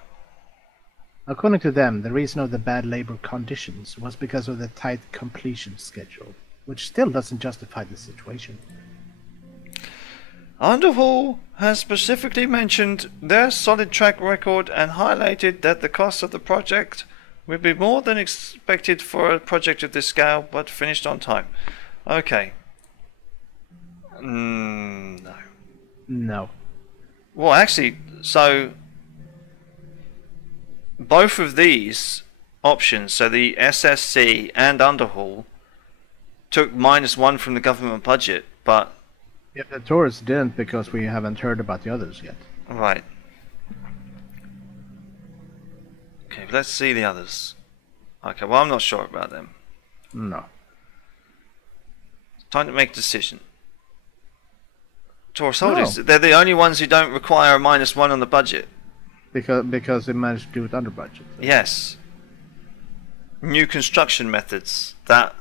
According to them, the reason of the bad labor conditions was because of the tight completion schedule, which still doesn't justify the situation. Underhaul has specifically mentioned their solid track record and highlighted that the cost of the project will be more than expected for a project of this scale, but finished on time. Okay. No. No. Well, actually, so both of these options, so the SSC and Underhaul, took -1 from the government budget, but... Yeah, the tourists didn't because we haven't heard about the others yet. Right. Okay, let's see the others. Okay, well, I'm not sure about them. No. Time to make a decision. Taurus Holdings, they're the only ones who don't require a -1 on the budget. Because they managed to do it under budget. So. Yes. New construction methods that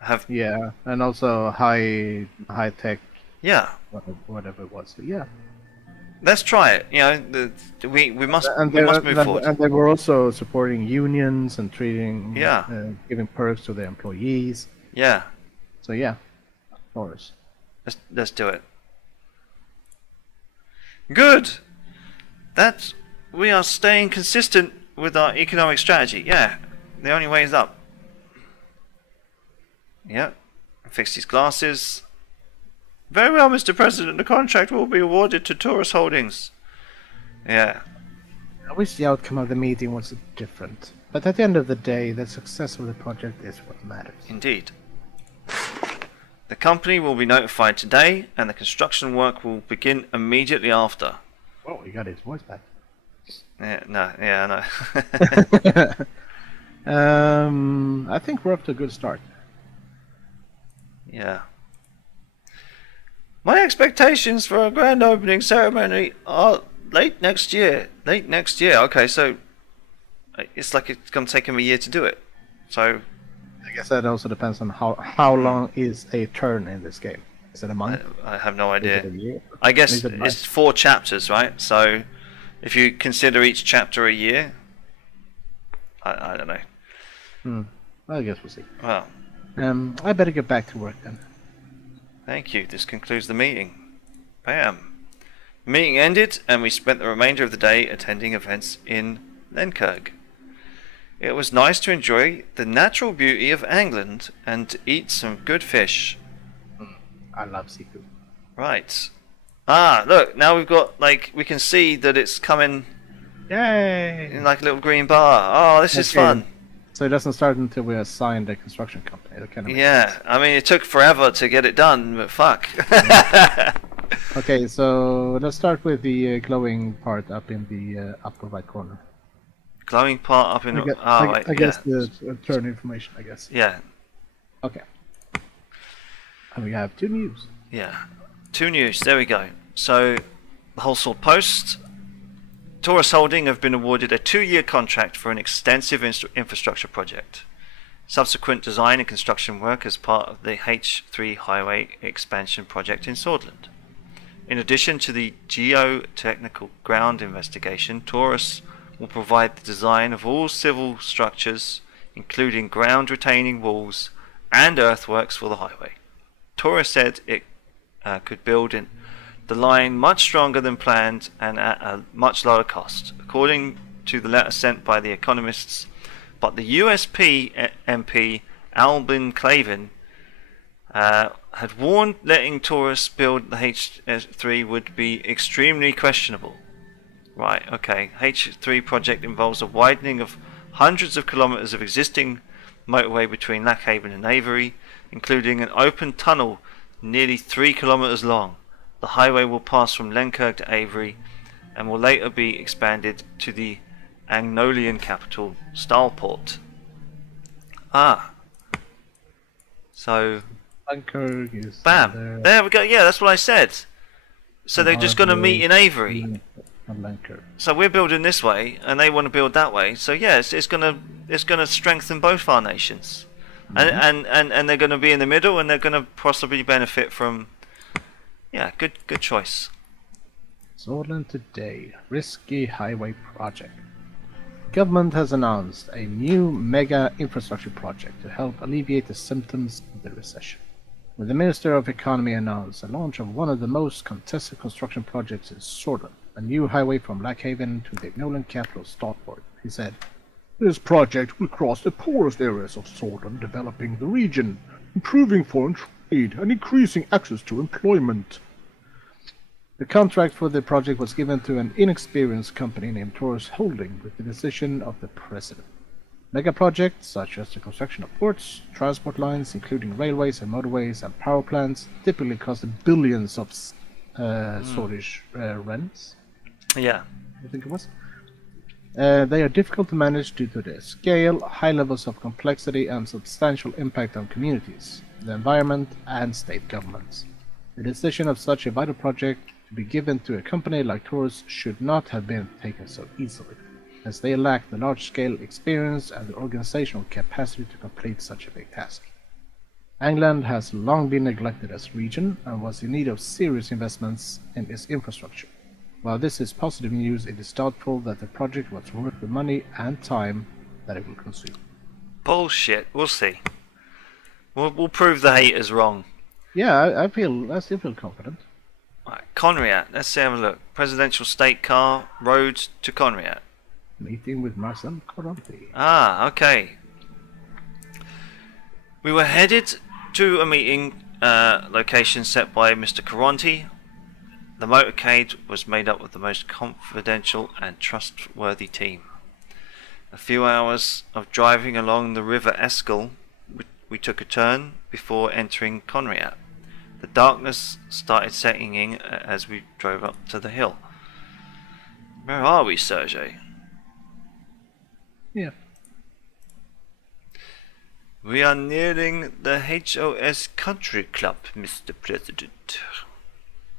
have... Yeah, and also high tech. Yeah. Whatever it was. So, yeah. let's try it. You know, we must move forward. And they were also supporting unions and treating, Yeah. giving perks to their employees. Yeah. So yeah, of course. Let's do it. Good. That we are staying consistent with our economic strategy. Yeah, the only way is up. Yeah. Fix these glasses. Very well, Mr. President. The contract will be awarded to Taurus Holdings. Yeah. I wish the outcome of the meeting was different, but at the end of the day, the success of the project is what matters. Indeed. The company will be notified today, and the construction work will begin immediately after. Oh, he got his voice back. Yeah, no, yeah, I know. I think we're up to a good start. Yeah. My expectations for a grand opening ceremony are late next year. Late next year. Okay, so it's like it's going to take him a year to do it. So I guess that also depends on how long is a turn in this game. Is it a month? I have no idea. Is it a year? I guess it's 4 chapters, right? So if you consider each chapter a year, I don't know. I guess we'll see. Well, I better get back to work then. thank you. This concludes the meeting. Bam. The meeting ended, and we spent the remainder of the day attending events in Lenkirk. It was nice to enjoy the natural beauty of England and to eat some good fish. I love seafood. Right. Ah, look, now we've got, like, we can see that it's coming Yay! in like a little green bar. Oh, this is fun. So it doesn't start until we assign the construction company. That kind of Yeah, I mean, it took forever to get it done, but fuck. Okay, so let's start with the glowing part up in the upper right corner. Glowing part up in... I guess the turn information, I guess. Yeah. Okay. And we have 2 news. Yeah. 2 news, there we go. So, the whole sword post. Taurus Holding have been awarded a 2-year contract for an extensive infrastructure project. Subsequent design and construction work as part of the H3 highway expansion project in Swordland. In addition to the geotechnical ground investigation, Taurus will provide the design of all civil structures, including ground retaining walls and earthworks for the highway. Taurus said it could build in the line much stronger than planned and at a much lower cost, according to the letter sent by the economists. But the USP MP Albin Clavin had warned letting Taurus build the H3 would be extremely questionable. Right, okay. H3 project involves a widening of hundreds of kilometres of existing motorway between Lackhaven and Avery, including an open tunnel nearly 3 kilometres long. The highway will pass from Lenkirk to Avery and will later be expanded to the Agnolian capital, Stahlport. Ah. So... Lenkirk is... Bam! There we go, yeah, that's what I said. So they're just going to meet in Avery. So we're building this way, and they want to build that way. So yeah, it's gonna strengthen both our nations, and they're gonna be in the middle, and they're gonna possibly benefit from. Yeah, good choice. Swordland today, risky highway project. Government has announced a new mega infrastructure project to help alleviate the symptoms of the recession. When the Minister of Economy announced the launch of one of the most contested construction projects in Swordland, a new highway from Lackhaven to the Agnolian capital Stahlport, he said, "This project will cross the poorest areas of Swordland, developing the region, improving foreign trade, and increasing access to employment." The contract for the project was given to an inexperienced company named Taurus Holding with the decision of the President. Mega projects, such as the construction of ports, transport lines, including railways and motorways and power plants, typically cost billions of Swedish rents. Yeah. I think it was. They are difficult to manage due to their scale, high levels of complexity, and substantial impact on communities, the environment, and state governments. The decision of such a vital project to be given to a company like Taurus should not have been taken so easily, as they lack the large-scale experience and the organizational capacity to complete such a big task. England has long been neglected as a region and was in need of serious investments in its infrastructure. While this is positive news, it is doubtful that the project was worth the money and time that it will consume. Bullshit. We'll see. We'll prove the haters wrong. Yeah, I still feel confident. Right, Conriat. Let's have a look. Presidential state car, road to Conriat. Meeting with Marcel Coranti. Ah, okay. We were headed to a meeting location set by Mr. Coranti. The motorcade was made up of the most confidential and trustworthy team. A few hours of driving along the River Escal, we took a turn before entering Conriat. The darkness started setting in as we drove up to the hill. Where are we, Sergei? Yeah. We are nearing the HOS Country Club, Mr. President.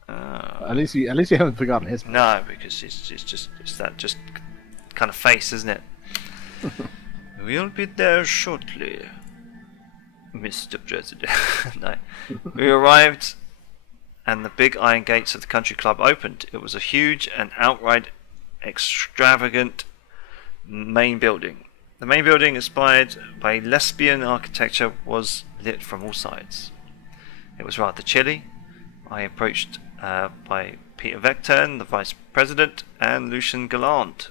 At least you haven't forgotten his. No, because it's that just kind of face, isn't it? We'll be there shortly, Mr. President. No. We arrived, and the big iron gates of the country club opened. It was a huge and outright extravagant main building. The main building, inspired by lesbian architecture, was lit from all sides. It was rather chilly. I approached by Peter Vectern, the Vice President, and Lucien Galland.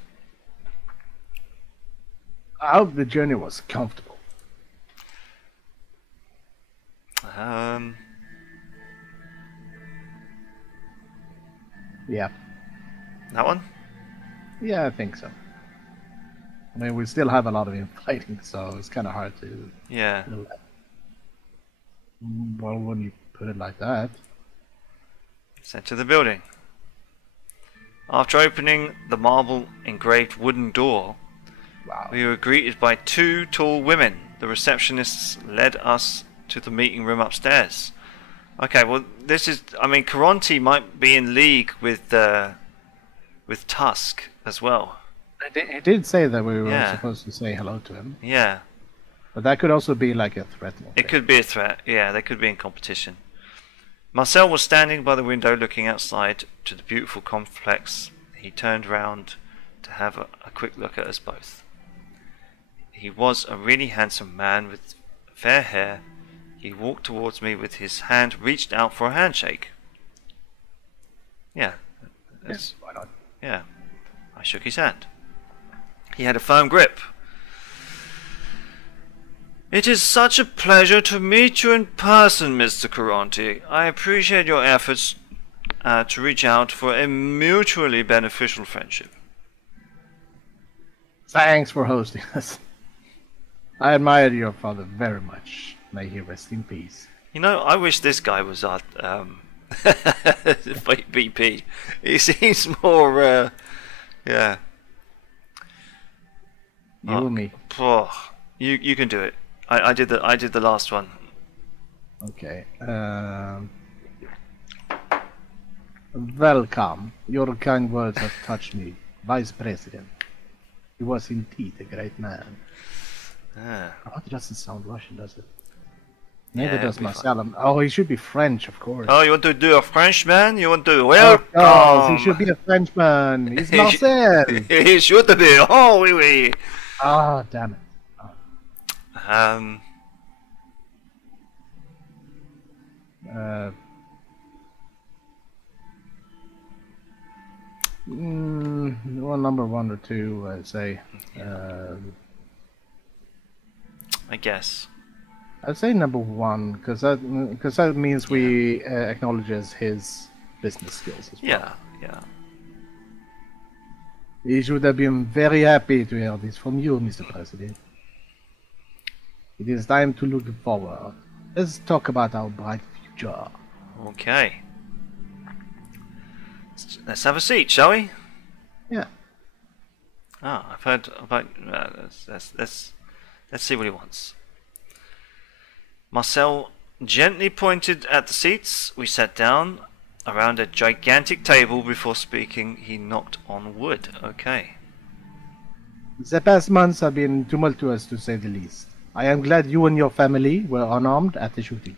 I hope the journey was comfortable. Yeah. That one? Yeah, I think so. I mean, we still have a lot of infighting, so it's kind of hard to... Yeah. Well, when you put it like that... Let's enter the building. After opening the marble-engraved wooden door, Wow. we were greeted by two tall women. The receptionists led us to the meeting room upstairs. Okay, well, this is... I mean, Coranti might be in league with Tusk as well. It did say that we were Yeah. supposed to say hello to him. Yeah. But that could also be like a threatening It thing. could be a threat. Yeah, they could be in competition. Marcel was standing by the window looking outside to the beautiful complex. He turned round to have a quick look at us both. He was a really handsome man with fair hair. He walked towards me with his hand reached out for a handshake. Yeah. Yes, why not? Yeah. I shook his hand. He had a firm grip. It is such a pleasure to meet you in person, Mr. Coranti. I appreciate your efforts to reach out for a mutually beneficial friendship. Thanks for hosting us. I admire your father very much. May he rest in peace. You know, I wish this guy was our VP. He seems more, yeah. You and me. Oh, you can do it. I did the last one. Okay. Welcome. Your kind words have touched me, Vice President. He was indeed a great man. Ah. Oh, it doesn't sound Russian, does it? Neither Yeah, does it'll be Marcel. Oh, he should be French, of course. Oh, you want to do a Frenchman? You want to Of welcome? course, he should be a Frenchman. He's Marcel. He should be. Oh, oui, oui. Ah, damn it. Well, number 1 or 2, I'd say. I guess. I'd say number 1, because that means we acknowledges his business skills as well. Yeah, yeah. He should have been very happy to hear this from you, Mr. President. It is time to look forward. Let's talk about our bright future. Okay. Let's have a seat, shall we? Yeah. Ah, I've heard about. Let's see what he wants. Marcel gently pointed at the seats. We sat down around a gigantic table. Before speaking, he knocked on wood. Okay. The past months have been tumultuous, to say the least. I am glad you and your family were unarmed at the shooting.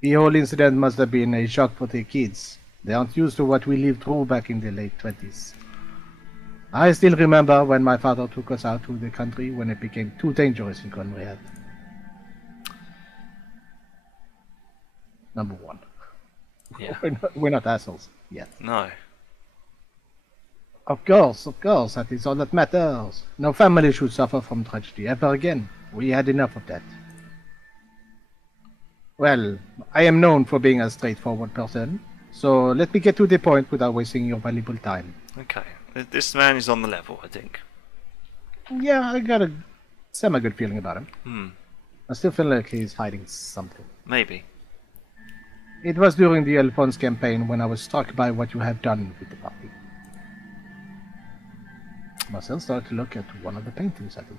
The whole incident must have been a shock for the kids. They aren't used to what we lived through back in the late 20s. I still remember when my father took us out to the country when it became too dangerous in Conrad. Number one. Yeah. We're not assholes yet. No. Of course, that is all that matters. No family should suffer from tragedy ever again. We had enough of that. Well, I am known for being a straightforward person, so let me get to the point without wasting your valuable time. Okay. This man is on the level, I think. Yeah, I got a semi-good feeling about him. Hmm. I still feel like he's hiding something. Maybe. It was during the Alphonse campaign when I was struck by what you have done with the puppy. Marcel started to look at one of the paintings at him.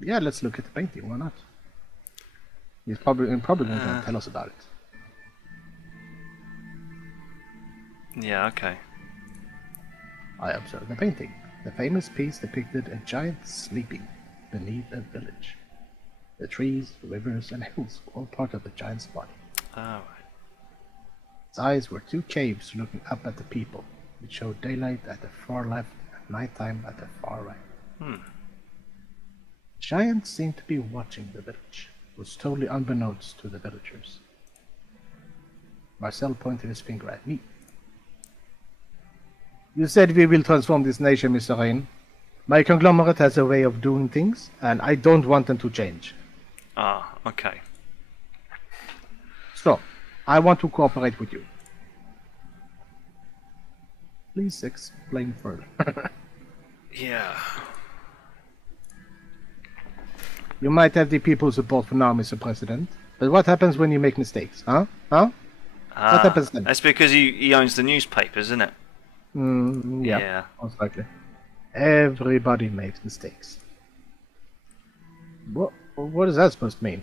Yeah, let's look at the painting. Why not? He's probably going to tell us about it. Yeah, okay. I observed the painting. The famous piece depicted a giant sleeping beneath a village. The trees, rivers, and hills were all part of the giant's body. Alright. Its eyes were two caves looking up at the people, which showed daylight at the far left and nighttime at the far right. Hmm. The giant seemed to be watching the village. It was totally unbeknownst to the villagers. Marcel pointed his finger at me. You said we will transform this nation, Mr. Suzerain. My conglomerate has a way of doing things, and I don't want them to change. Ah, okay. So, I want to cooperate with you. Please explain further. Yeah. You might have the people's support for now, Mr. President, but what happens when you make mistakes, huh? What happens then? That's because he owns the newspapers, isn't it? Yeah, most likely. Everybody makes mistakes. What is that supposed to mean?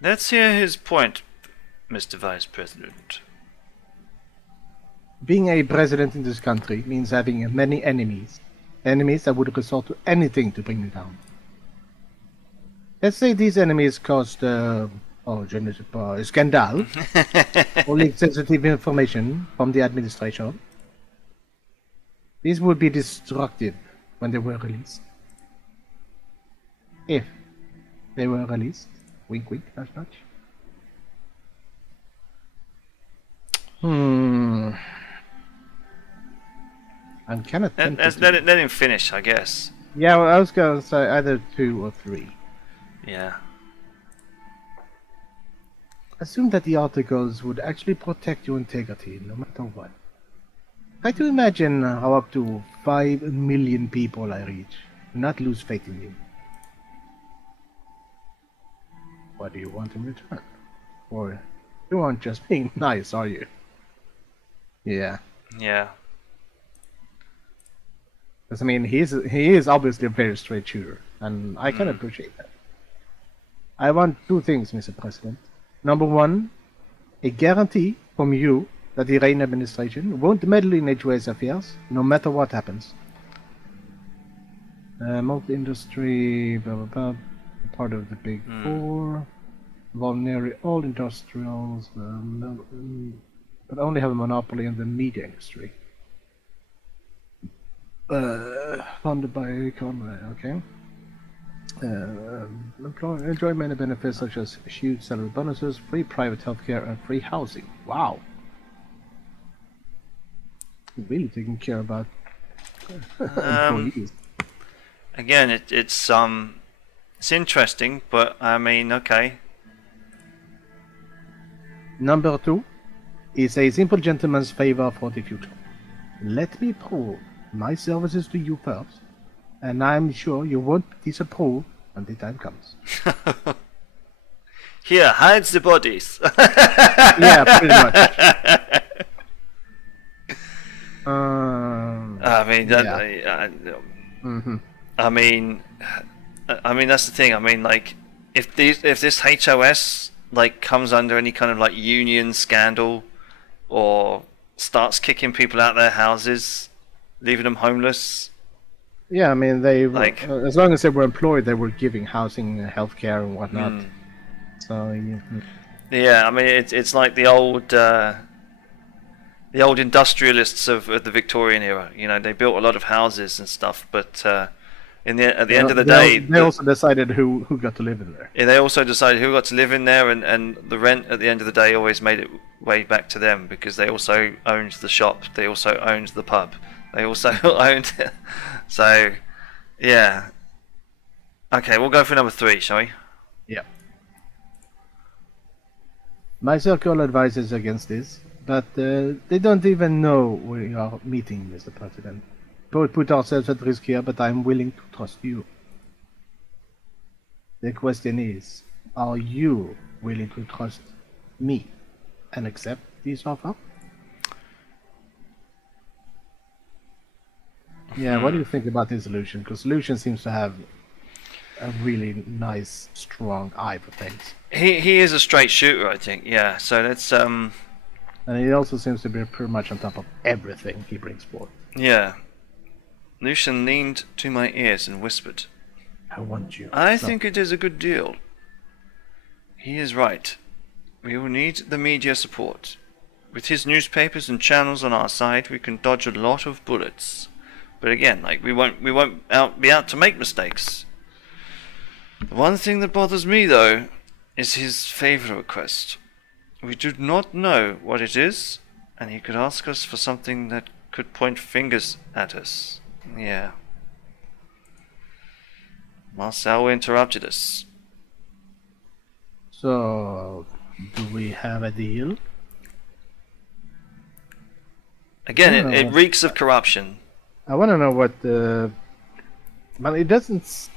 Let's hear his point, Mr. Vice President. Being a president in this country means having many enemies. Enemies that would resort to anything to bring you down. Let's say these enemies caused, je ne sais pas, a scandal, or leaked sensitive information from the administration. These would be destructive when they were released. If they were released. Wink, wink, nudge, nudge. I'm kind of tempted. Let him finish, I guess. Yeah, well, I was going to say either 2 or 3. Yeah. Assume that the articles would actually protect your integrity, no matter what. Try to imagine how up to 5 million people I reach do not lose faith in you. What do you want in return? Or you aren't just being nice, are you? Yeah. Yeah. Because I mean, he is obviously a very straight shooter, and I can appreciate that. I want 2 things, Mr. President. Number 1, a guarantee from you that the Reign administration won't meddle in HOA's affairs, no matter what happens. Multi-industry, blah blah blah, part of the Big 4. Vulnerary all industrials, but only have a monopoly in the media industry. Funded by Conway, okay. Enjoy many benefits such as huge salary bonuses, free private healthcare, and free housing. Wow. Really taking care about employees. Again, it's interesting, but I mean, okay. Number 2 is a simple gentleman's favor for the future. Let me prove my services to you first, and I'm sure you won't disapprove when the time comes. Here, hides the bodies. Yeah, pretty much. I mean, that, yeah. I mean, that's the thing. I mean, like, if this HOS like comes under any kind of like union scandal, or starts kicking people out of their houses, leaving them homeless, Yeah, I mean, they Like, as long as they were employed, they were giving housing, healthcare, and whatnot. mm, So yeah, I mean, it's like the old industrialists of the Victorian era. You know, they built a lot of houses and stuff, but at the end of the day, they also decided who got to live in there. they also decided who got to live in there, and the rent at the end of the day always made it way back to them because they also owned the shop, they also owned the pub, they also owned. So, yeah. Okay, we'll go for number 3, shall we? Yeah. My circle advises against this, but they don't even know we are meeting, Mr. President. Both put ourselves at risk here, but I'm willing to trust you. The question is, are you willing to trust me and accept this offer? Yeah, what do you think about this solution? Because solution seems to have a really nice, strong eye for things. He is a straight shooter, I think. Yeah. So let's And he also seems to be pretty much on top of everything he brings forth. Yeah. Lucian leaned to my ears and whispered, I want you. I think it is a good deal. He is right. We will need the media support. With his newspapers and channels on our side, we can dodge a lot of bullets. But again, like we won't be out to make mistakes. The one thing that bothers me though is his favor request. We do not know what it is, and he could ask us for something that could point fingers at us. Yeah. Marcel interrupted us. So, do we have a deal? Again, it reeks of corruption. I want to know what the... Well, it doesn't...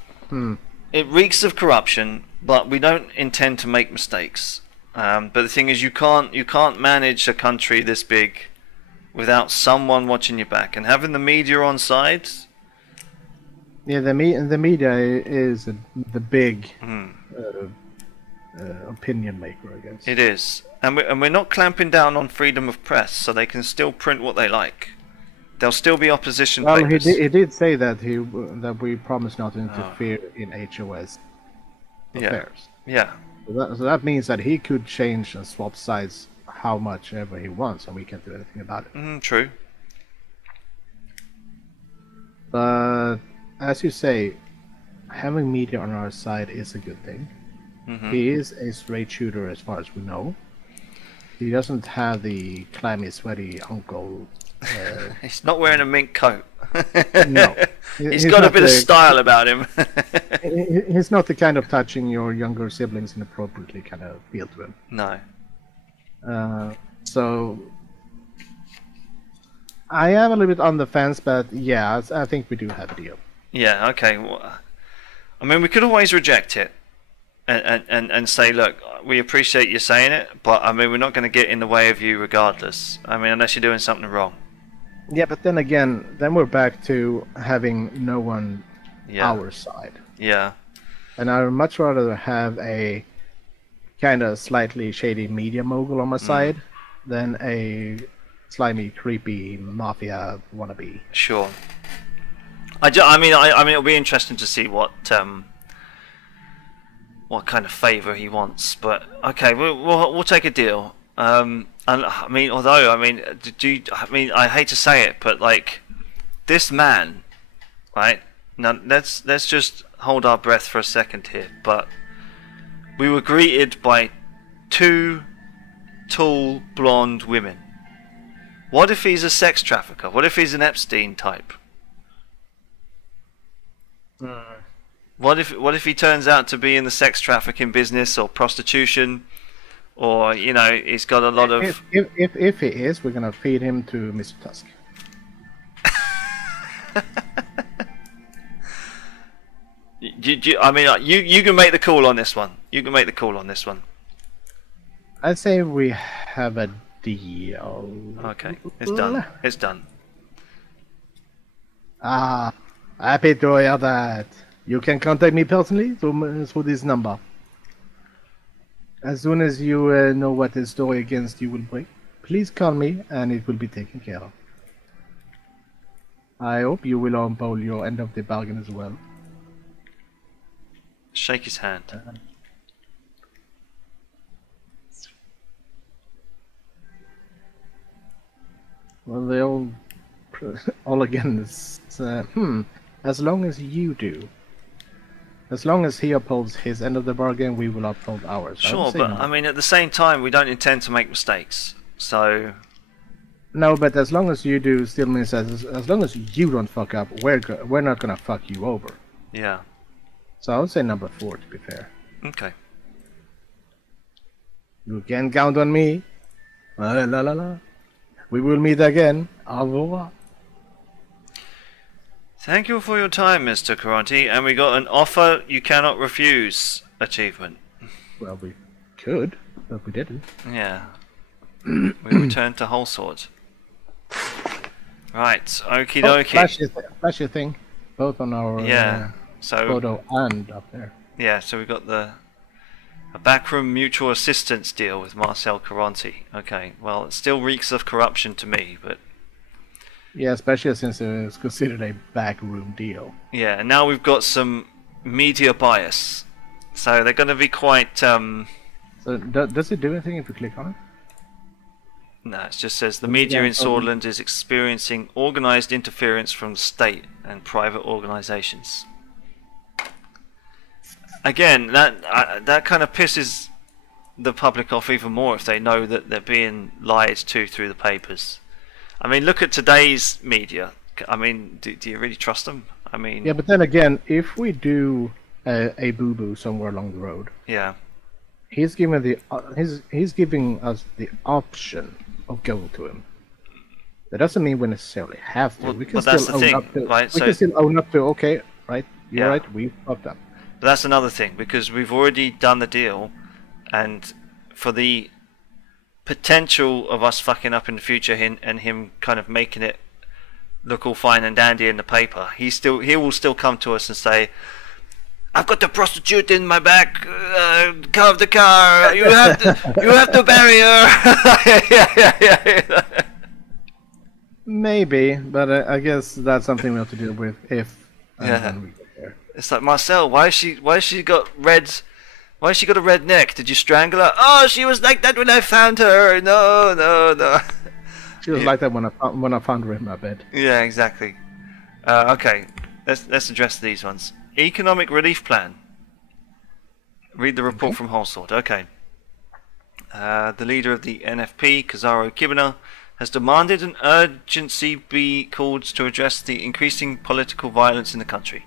It reeks of corruption, but we don't intend to make mistakes. But the thing is, you can't manage a country this big without someone watching your back, and having the media on side. Yeah, the media is the big opinion maker, I guess. It is, and we're not clamping down on freedom of press, so they can still print what they like. There'll still be opposition papers. He did say that that we promise not to interfere in HOS affairs. Yeah. So that means that he could change and swap sides how much ever he wants, and we can't do anything about it. True. But as you say, having media on our side is a good thing. He is a straight shooter as far as we know. He doesn't have the clammy, sweaty uncle. He's not wearing a mink coat. No. He's got a bit of style about him. He's not the kind of touching your younger siblings inappropriately kind of feel to him. No. So I am a little bit on the fence, but yeah, I think we do have a deal. Yeah, okay. Well, I mean, we could always reject it and say, look, we appreciate you saying it, but I mean, we're not going to get in the way of you regardless. I mean, unless you're doing something wrong. Yeah, but then again, then we're back to having no one our side. Yeah. And I would much rather have a kind of slightly shady media mogul on my side than a slimy, creepy mafia wannabe. Sure. I mean, it'll be interesting to see what kind of favour he wants. But okay, we'll take a deal. And I mean, although I hate to say it, but like this man, right? Now let's just hold our breath for a second here. But we were greeted by 2 tall blonde women. What if he's a sex trafficker? What if he's an Epstein type? What if he turns out to be in the sex trafficking business or prostitution, or he's got a lot of. If he is, we're gonna feed him to Mr. Tusk. You can make the call on this one. You can make the call on this one. I'd say we have a deal. Okay, it's done. It's done. Happy to hear that. You can contact me personally through this number. As soon as you know what the story against you will bring, please call me and it will be taken care of. I hope you will unbowl your end of the bargain as well. Shake his hand. Well, they all again is, as long as you do. As long as he upholds his end of the bargain, we will uphold ours. Sure, but I mean, at the same time, we don't intend to make mistakes. So... No, but as long as you do, still means that as long as you don't fuck up, we're not gonna fuck you over. Yeah. So I would say number 4, to be fair. Okay. You can count on me. La la la la. We will meet again. Au revoir. Thank you for your time, Mr. Caronti, and we got an offer you cannot refuse achievement. Well, we could, but we didn't. Yeah. We returned to Whole Sword. Right, okie dokie. Flashy thing, both on our photo and up there. Yeah, so we got a backroom mutual assistance deal with Marcel Caronti. Okay, well, it still reeks of corruption to me, but... Yeah, especially since it's considered a backroom deal. Yeah, and now we've got some media bias. So they're going to be quite... So does it do anything if you click on it? No, it just says the media in Swordland is experiencing organised interference from the state and private organisations. Again, that kind of pisses the public off even more if they know that they're being lied to through the papers. I mean, look at today's media. I mean, do you really trust them? I mean... Yeah, but then again, if we do a boo-boo somewhere along the road... Yeah. He's giving he's giving us the option of going to him. That doesn't mean we necessarily have to. Well, we can that's still the thing, own up to. right? We can still own up to. Okay, right? You're right. We fucked up. But that's another thing, because we've already done the deal, and for the potential of us fucking up in the future, and him kind of making it look all fine and dandy in the paper, he will still come to us and say, I've got the prostitute in my back, car of the car. You have to bury her. Maybe, but I guess that's something we have to deal with if when we get there. It's like, Marcel, why has she got a red neck? Did you strangle her? Oh, she was like that when I found her. No. She was like that when I found her in my bed. Yeah, exactly. Okay, let's address these ones. Economic relief plan. Read the report from Wholesword. Okay. The leader of the NFP, Kazaro Kibana, has demanded an urgency be called to address the increasing political violence in the country.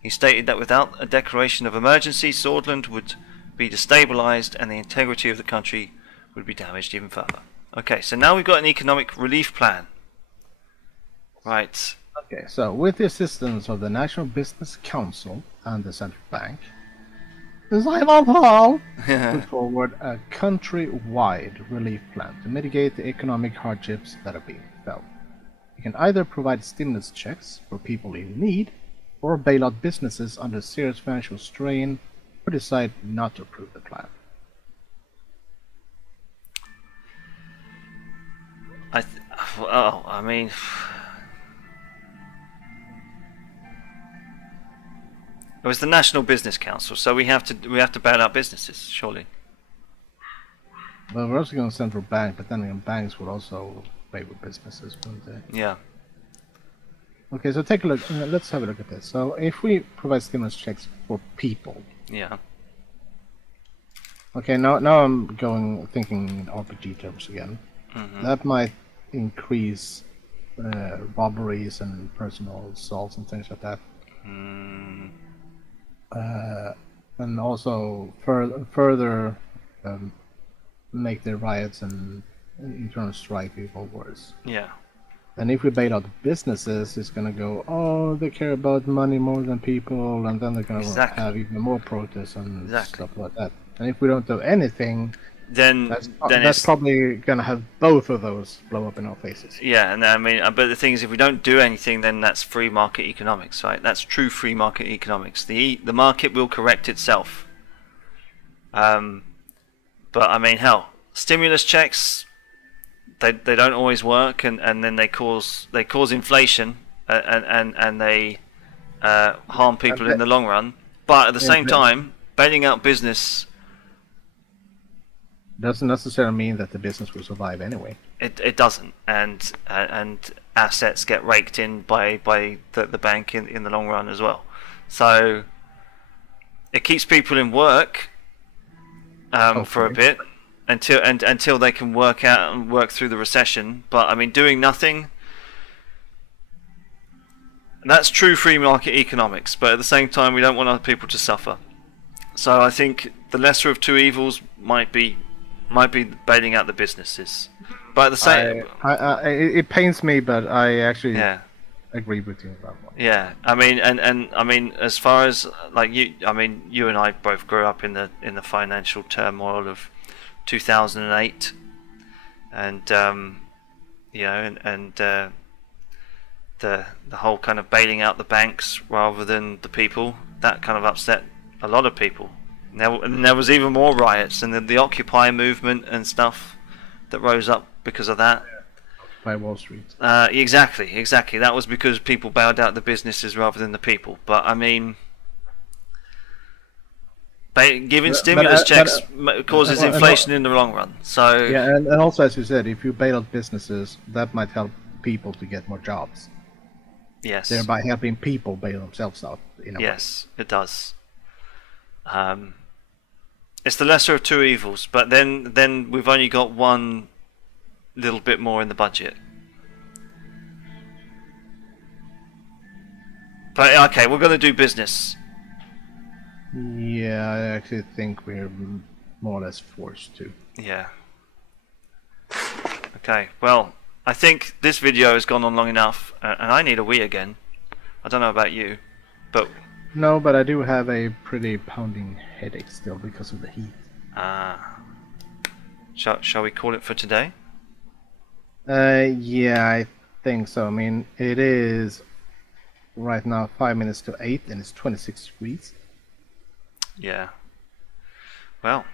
He stated that without a declaration of emergency, Swordland would be destabilized and the integrity of the country would be damaged even further. Okay, so now we've got an economic relief plan. Right. Okay, so with the assistance of the National Business Council and the Central Bank, Simon Paul put forward a country-wide relief plan to mitigate the economic hardships that are being felt. You can either provide stimulus checks for people in need, or bail out businesses under serious financial strain, or decide not to approve the plan. I mean... It was the National Business Council, so we have to bail out businesses, surely. Well, we're also going to central bank, but then again, banks would also bail with businesses, wouldn't they? Yeah. Okay, so take a look. Let's have a look at this. So, if we provide stimulus checks for people. Yeah. Okay, now I'm thinking in RPG terms again. Mm-hmm. That might increase robberies and personal assaults and things like that. Mm. And also further make the riots and internal strike even worse. Yeah. And if we bail out businesses, it's going to go, oh, they care about money more than people, and then they're going to have even more protests and stuff like that. And if we don't do anything, then that's probably going to have both of those blow up in our faces. Yeah, and I mean, but the thing is, if we don't do anything, then that's free market economics, right? That's true free market economics. The market will correct itself. But I mean, hell, stimulus checks, they don't always work, and then they cause inflation, and they harm people in the long run. But at the same time, bailing out business doesn't necessarily mean that the business will survive anyway. It doesn't, and assets get raked in by the bank in the long run as well. So it keeps people in work for a bit until they can work out and work through the recession. But I mean, doing nothing. That's true free market economics, but at the same time, we don't want other people to suffer. So I think the lesser of two evils might be bailing out the businesses. But at the same, it pains me, but I actually agree with you about that. Yeah, I mean, and I mean, as far as like you, I mean, you and I both grew up in the financial turmoil of 2008, and you know, and the whole kind of bailing out the banks rather than the people, that kind of upset a lot of people. And there was even more riots, and the Occupy movement and stuff that rose up because of that. By Wall Street. Exactly. That was because people bailed out the businesses rather than the people. But I mean, giving stimulus checks causes inflation in the long run. So yeah, and also, as you said, if you bail out businesses, that might help people to get more jobs. Yes. Thereby helping people bail themselves out. Yes, it does. It's the lesser of two evils, but then we've only got one little bit more in the budget. But okay, we're going to do business. Yeah, I actually think we're more or less forced to. Yeah. Okay, well, I think this video has gone on long enough, and I need a wee again. I don't know about you, but... No, but I do have a pretty pounding headache still because of the heat. Shall we call it for today? Yeah, I think so. I mean, it is right now 5 minutes to 8 and it's 26 degrees. Yeah. Well,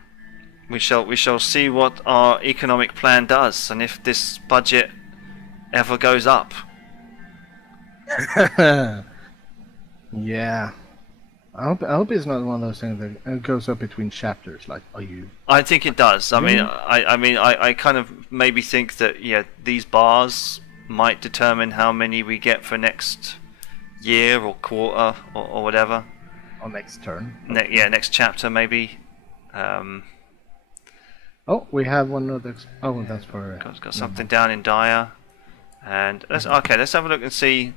we shall see what our economic plan does, and if this budget ever goes up. Yeah. I hope it's not one of those things that goes up between chapters. Like, are you? I think it does. I mean, I kind of maybe think that these bars might determine how many we get for next year or quarter or whatever. Or next turn. Next chapter maybe. Oh, we have one other. Oh, that's for. Got something down in Dire, and let's have a look and see.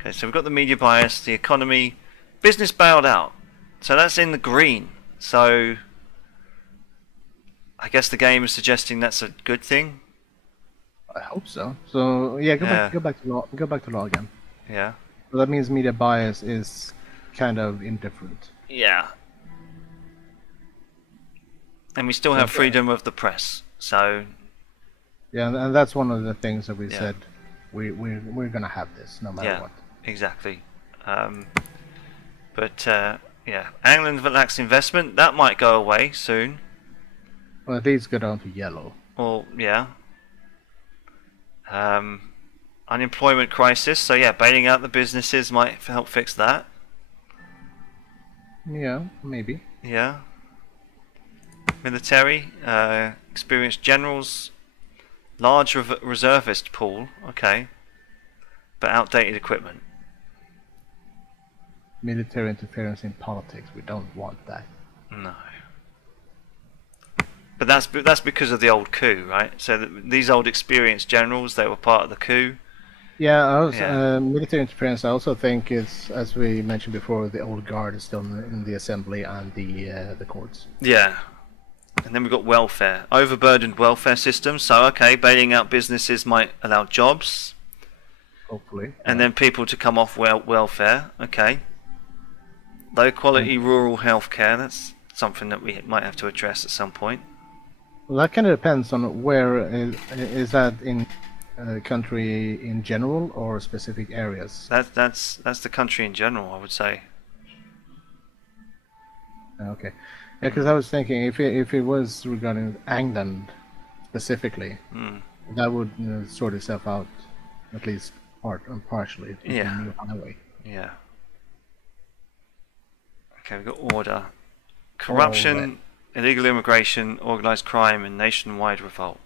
Okay, so we've got the media bias, the economy. Business bailed out, so that's in the green. So I guess the game is suggesting that's a good thing. I hope so. So yeah, go back to law again. Yeah. So that means media bias is kind of indifferent. Yeah. And we still have freedom of the press. So yeah, and that's one of the things that we said we're gonna have this no matter what. Exactly. But England relaxed investment, that might go away soon. Well, at least go down to yellow. Well, yeah. Unemployment crisis, so yeah, bailing out the businesses might help fix that. Yeah, maybe. Yeah. Military, experienced generals, large reservist pool, okay. But outdated equipment. Military interference in politics, we don't want that. No. But that's because of the old coup, right? So these old experienced generals, they were part of the coup. Yeah, military interference, I also think it's, as we mentioned before, the old guard is still in the assembly and the courts. Yeah. And then we've got welfare. Overburdened welfare systems. So, okay, bailing out businesses might allow jobs. Hopefully. And then people to come off welfare. Okay. Low quality rural healthcare. That's something that we might have to address at some point. Well, that kind of depends on where is that in the country in general or specific areas. That's the country in general, I would say. Okay. Yeah, because I was thinking if it was regarding England specifically, that would sort itself out, at least partially to Yeah. the new highway. Yeah. Okay, we've got order. Corruption, illegal immigration, organised crime, and nationwide revolt.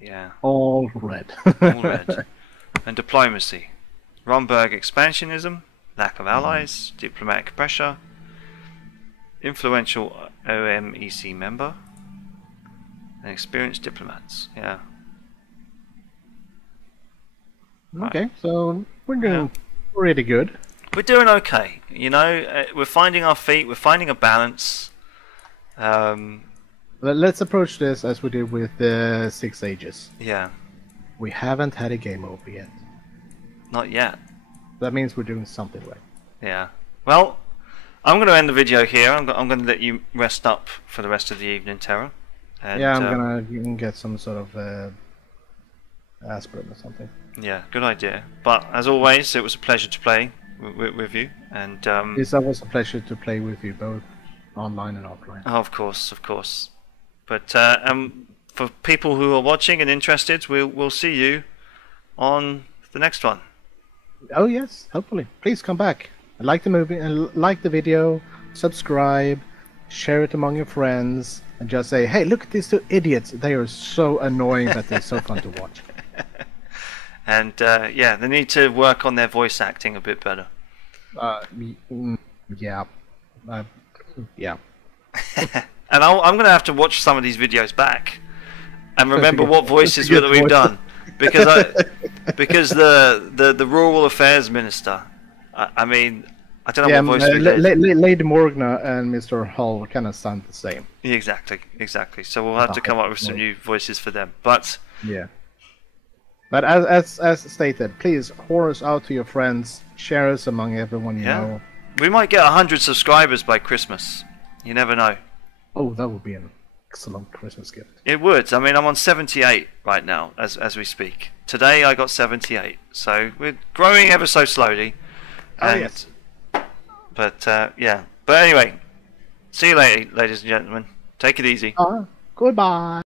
Yeah. All red. All red. And diplomacy. Romberg expansionism, lack of allies, diplomatic pressure, influential OMEC member, and experienced diplomats. Yeah. Okay, so we're doing pretty good. We're doing okay. You know, we're finding our feet. We're finding a balance. Let's approach this as we did with the 6 Ages. Yeah. We haven't had a game over yet. Not yet. That means we're doing something right. Yeah. Well, I'm going to end the video here. I'm going to let you rest up for the rest of the evening, Terra. And, yeah, you can get some sort of aspirin or something. Yeah, good idea. But as always, it was a pleasure to play with you. And It's always a pleasure to play with you, both online and offline. Oh, of course, of course. But for people who are watching and interested, we'll see you on the next one. Oh yes, hopefully. Please come back. Like the movie and like the video. Subscribe. Share it among your friends. And just say, hey, look at these 2 idiots. They are so annoying, but they're so fun to watch. And yeah, they need to work on their voice acting a bit better. Yeah. Yeah. And I'm going to have to watch some of these videos back and remember what voices that we've done, because the rural affairs minister. I mean, I don't know what voice we did. Lady Morgana and Mr. Hull kind of sound the same. Exactly. So we'll have to come up with some new voices for them. But yeah. But as stated, please whore us out to your friends, share us among everyone you know. We might get 100 subscribers by Christmas. You never know. Oh, that would be an excellent Christmas gift. It would. I mean, I'm on 78 right now as we speak. Today I got 78. So we're growing ever so slowly. And, yes. But yeah. But anyway, see you later, ladies and gentlemen. Take it easy. Goodbye.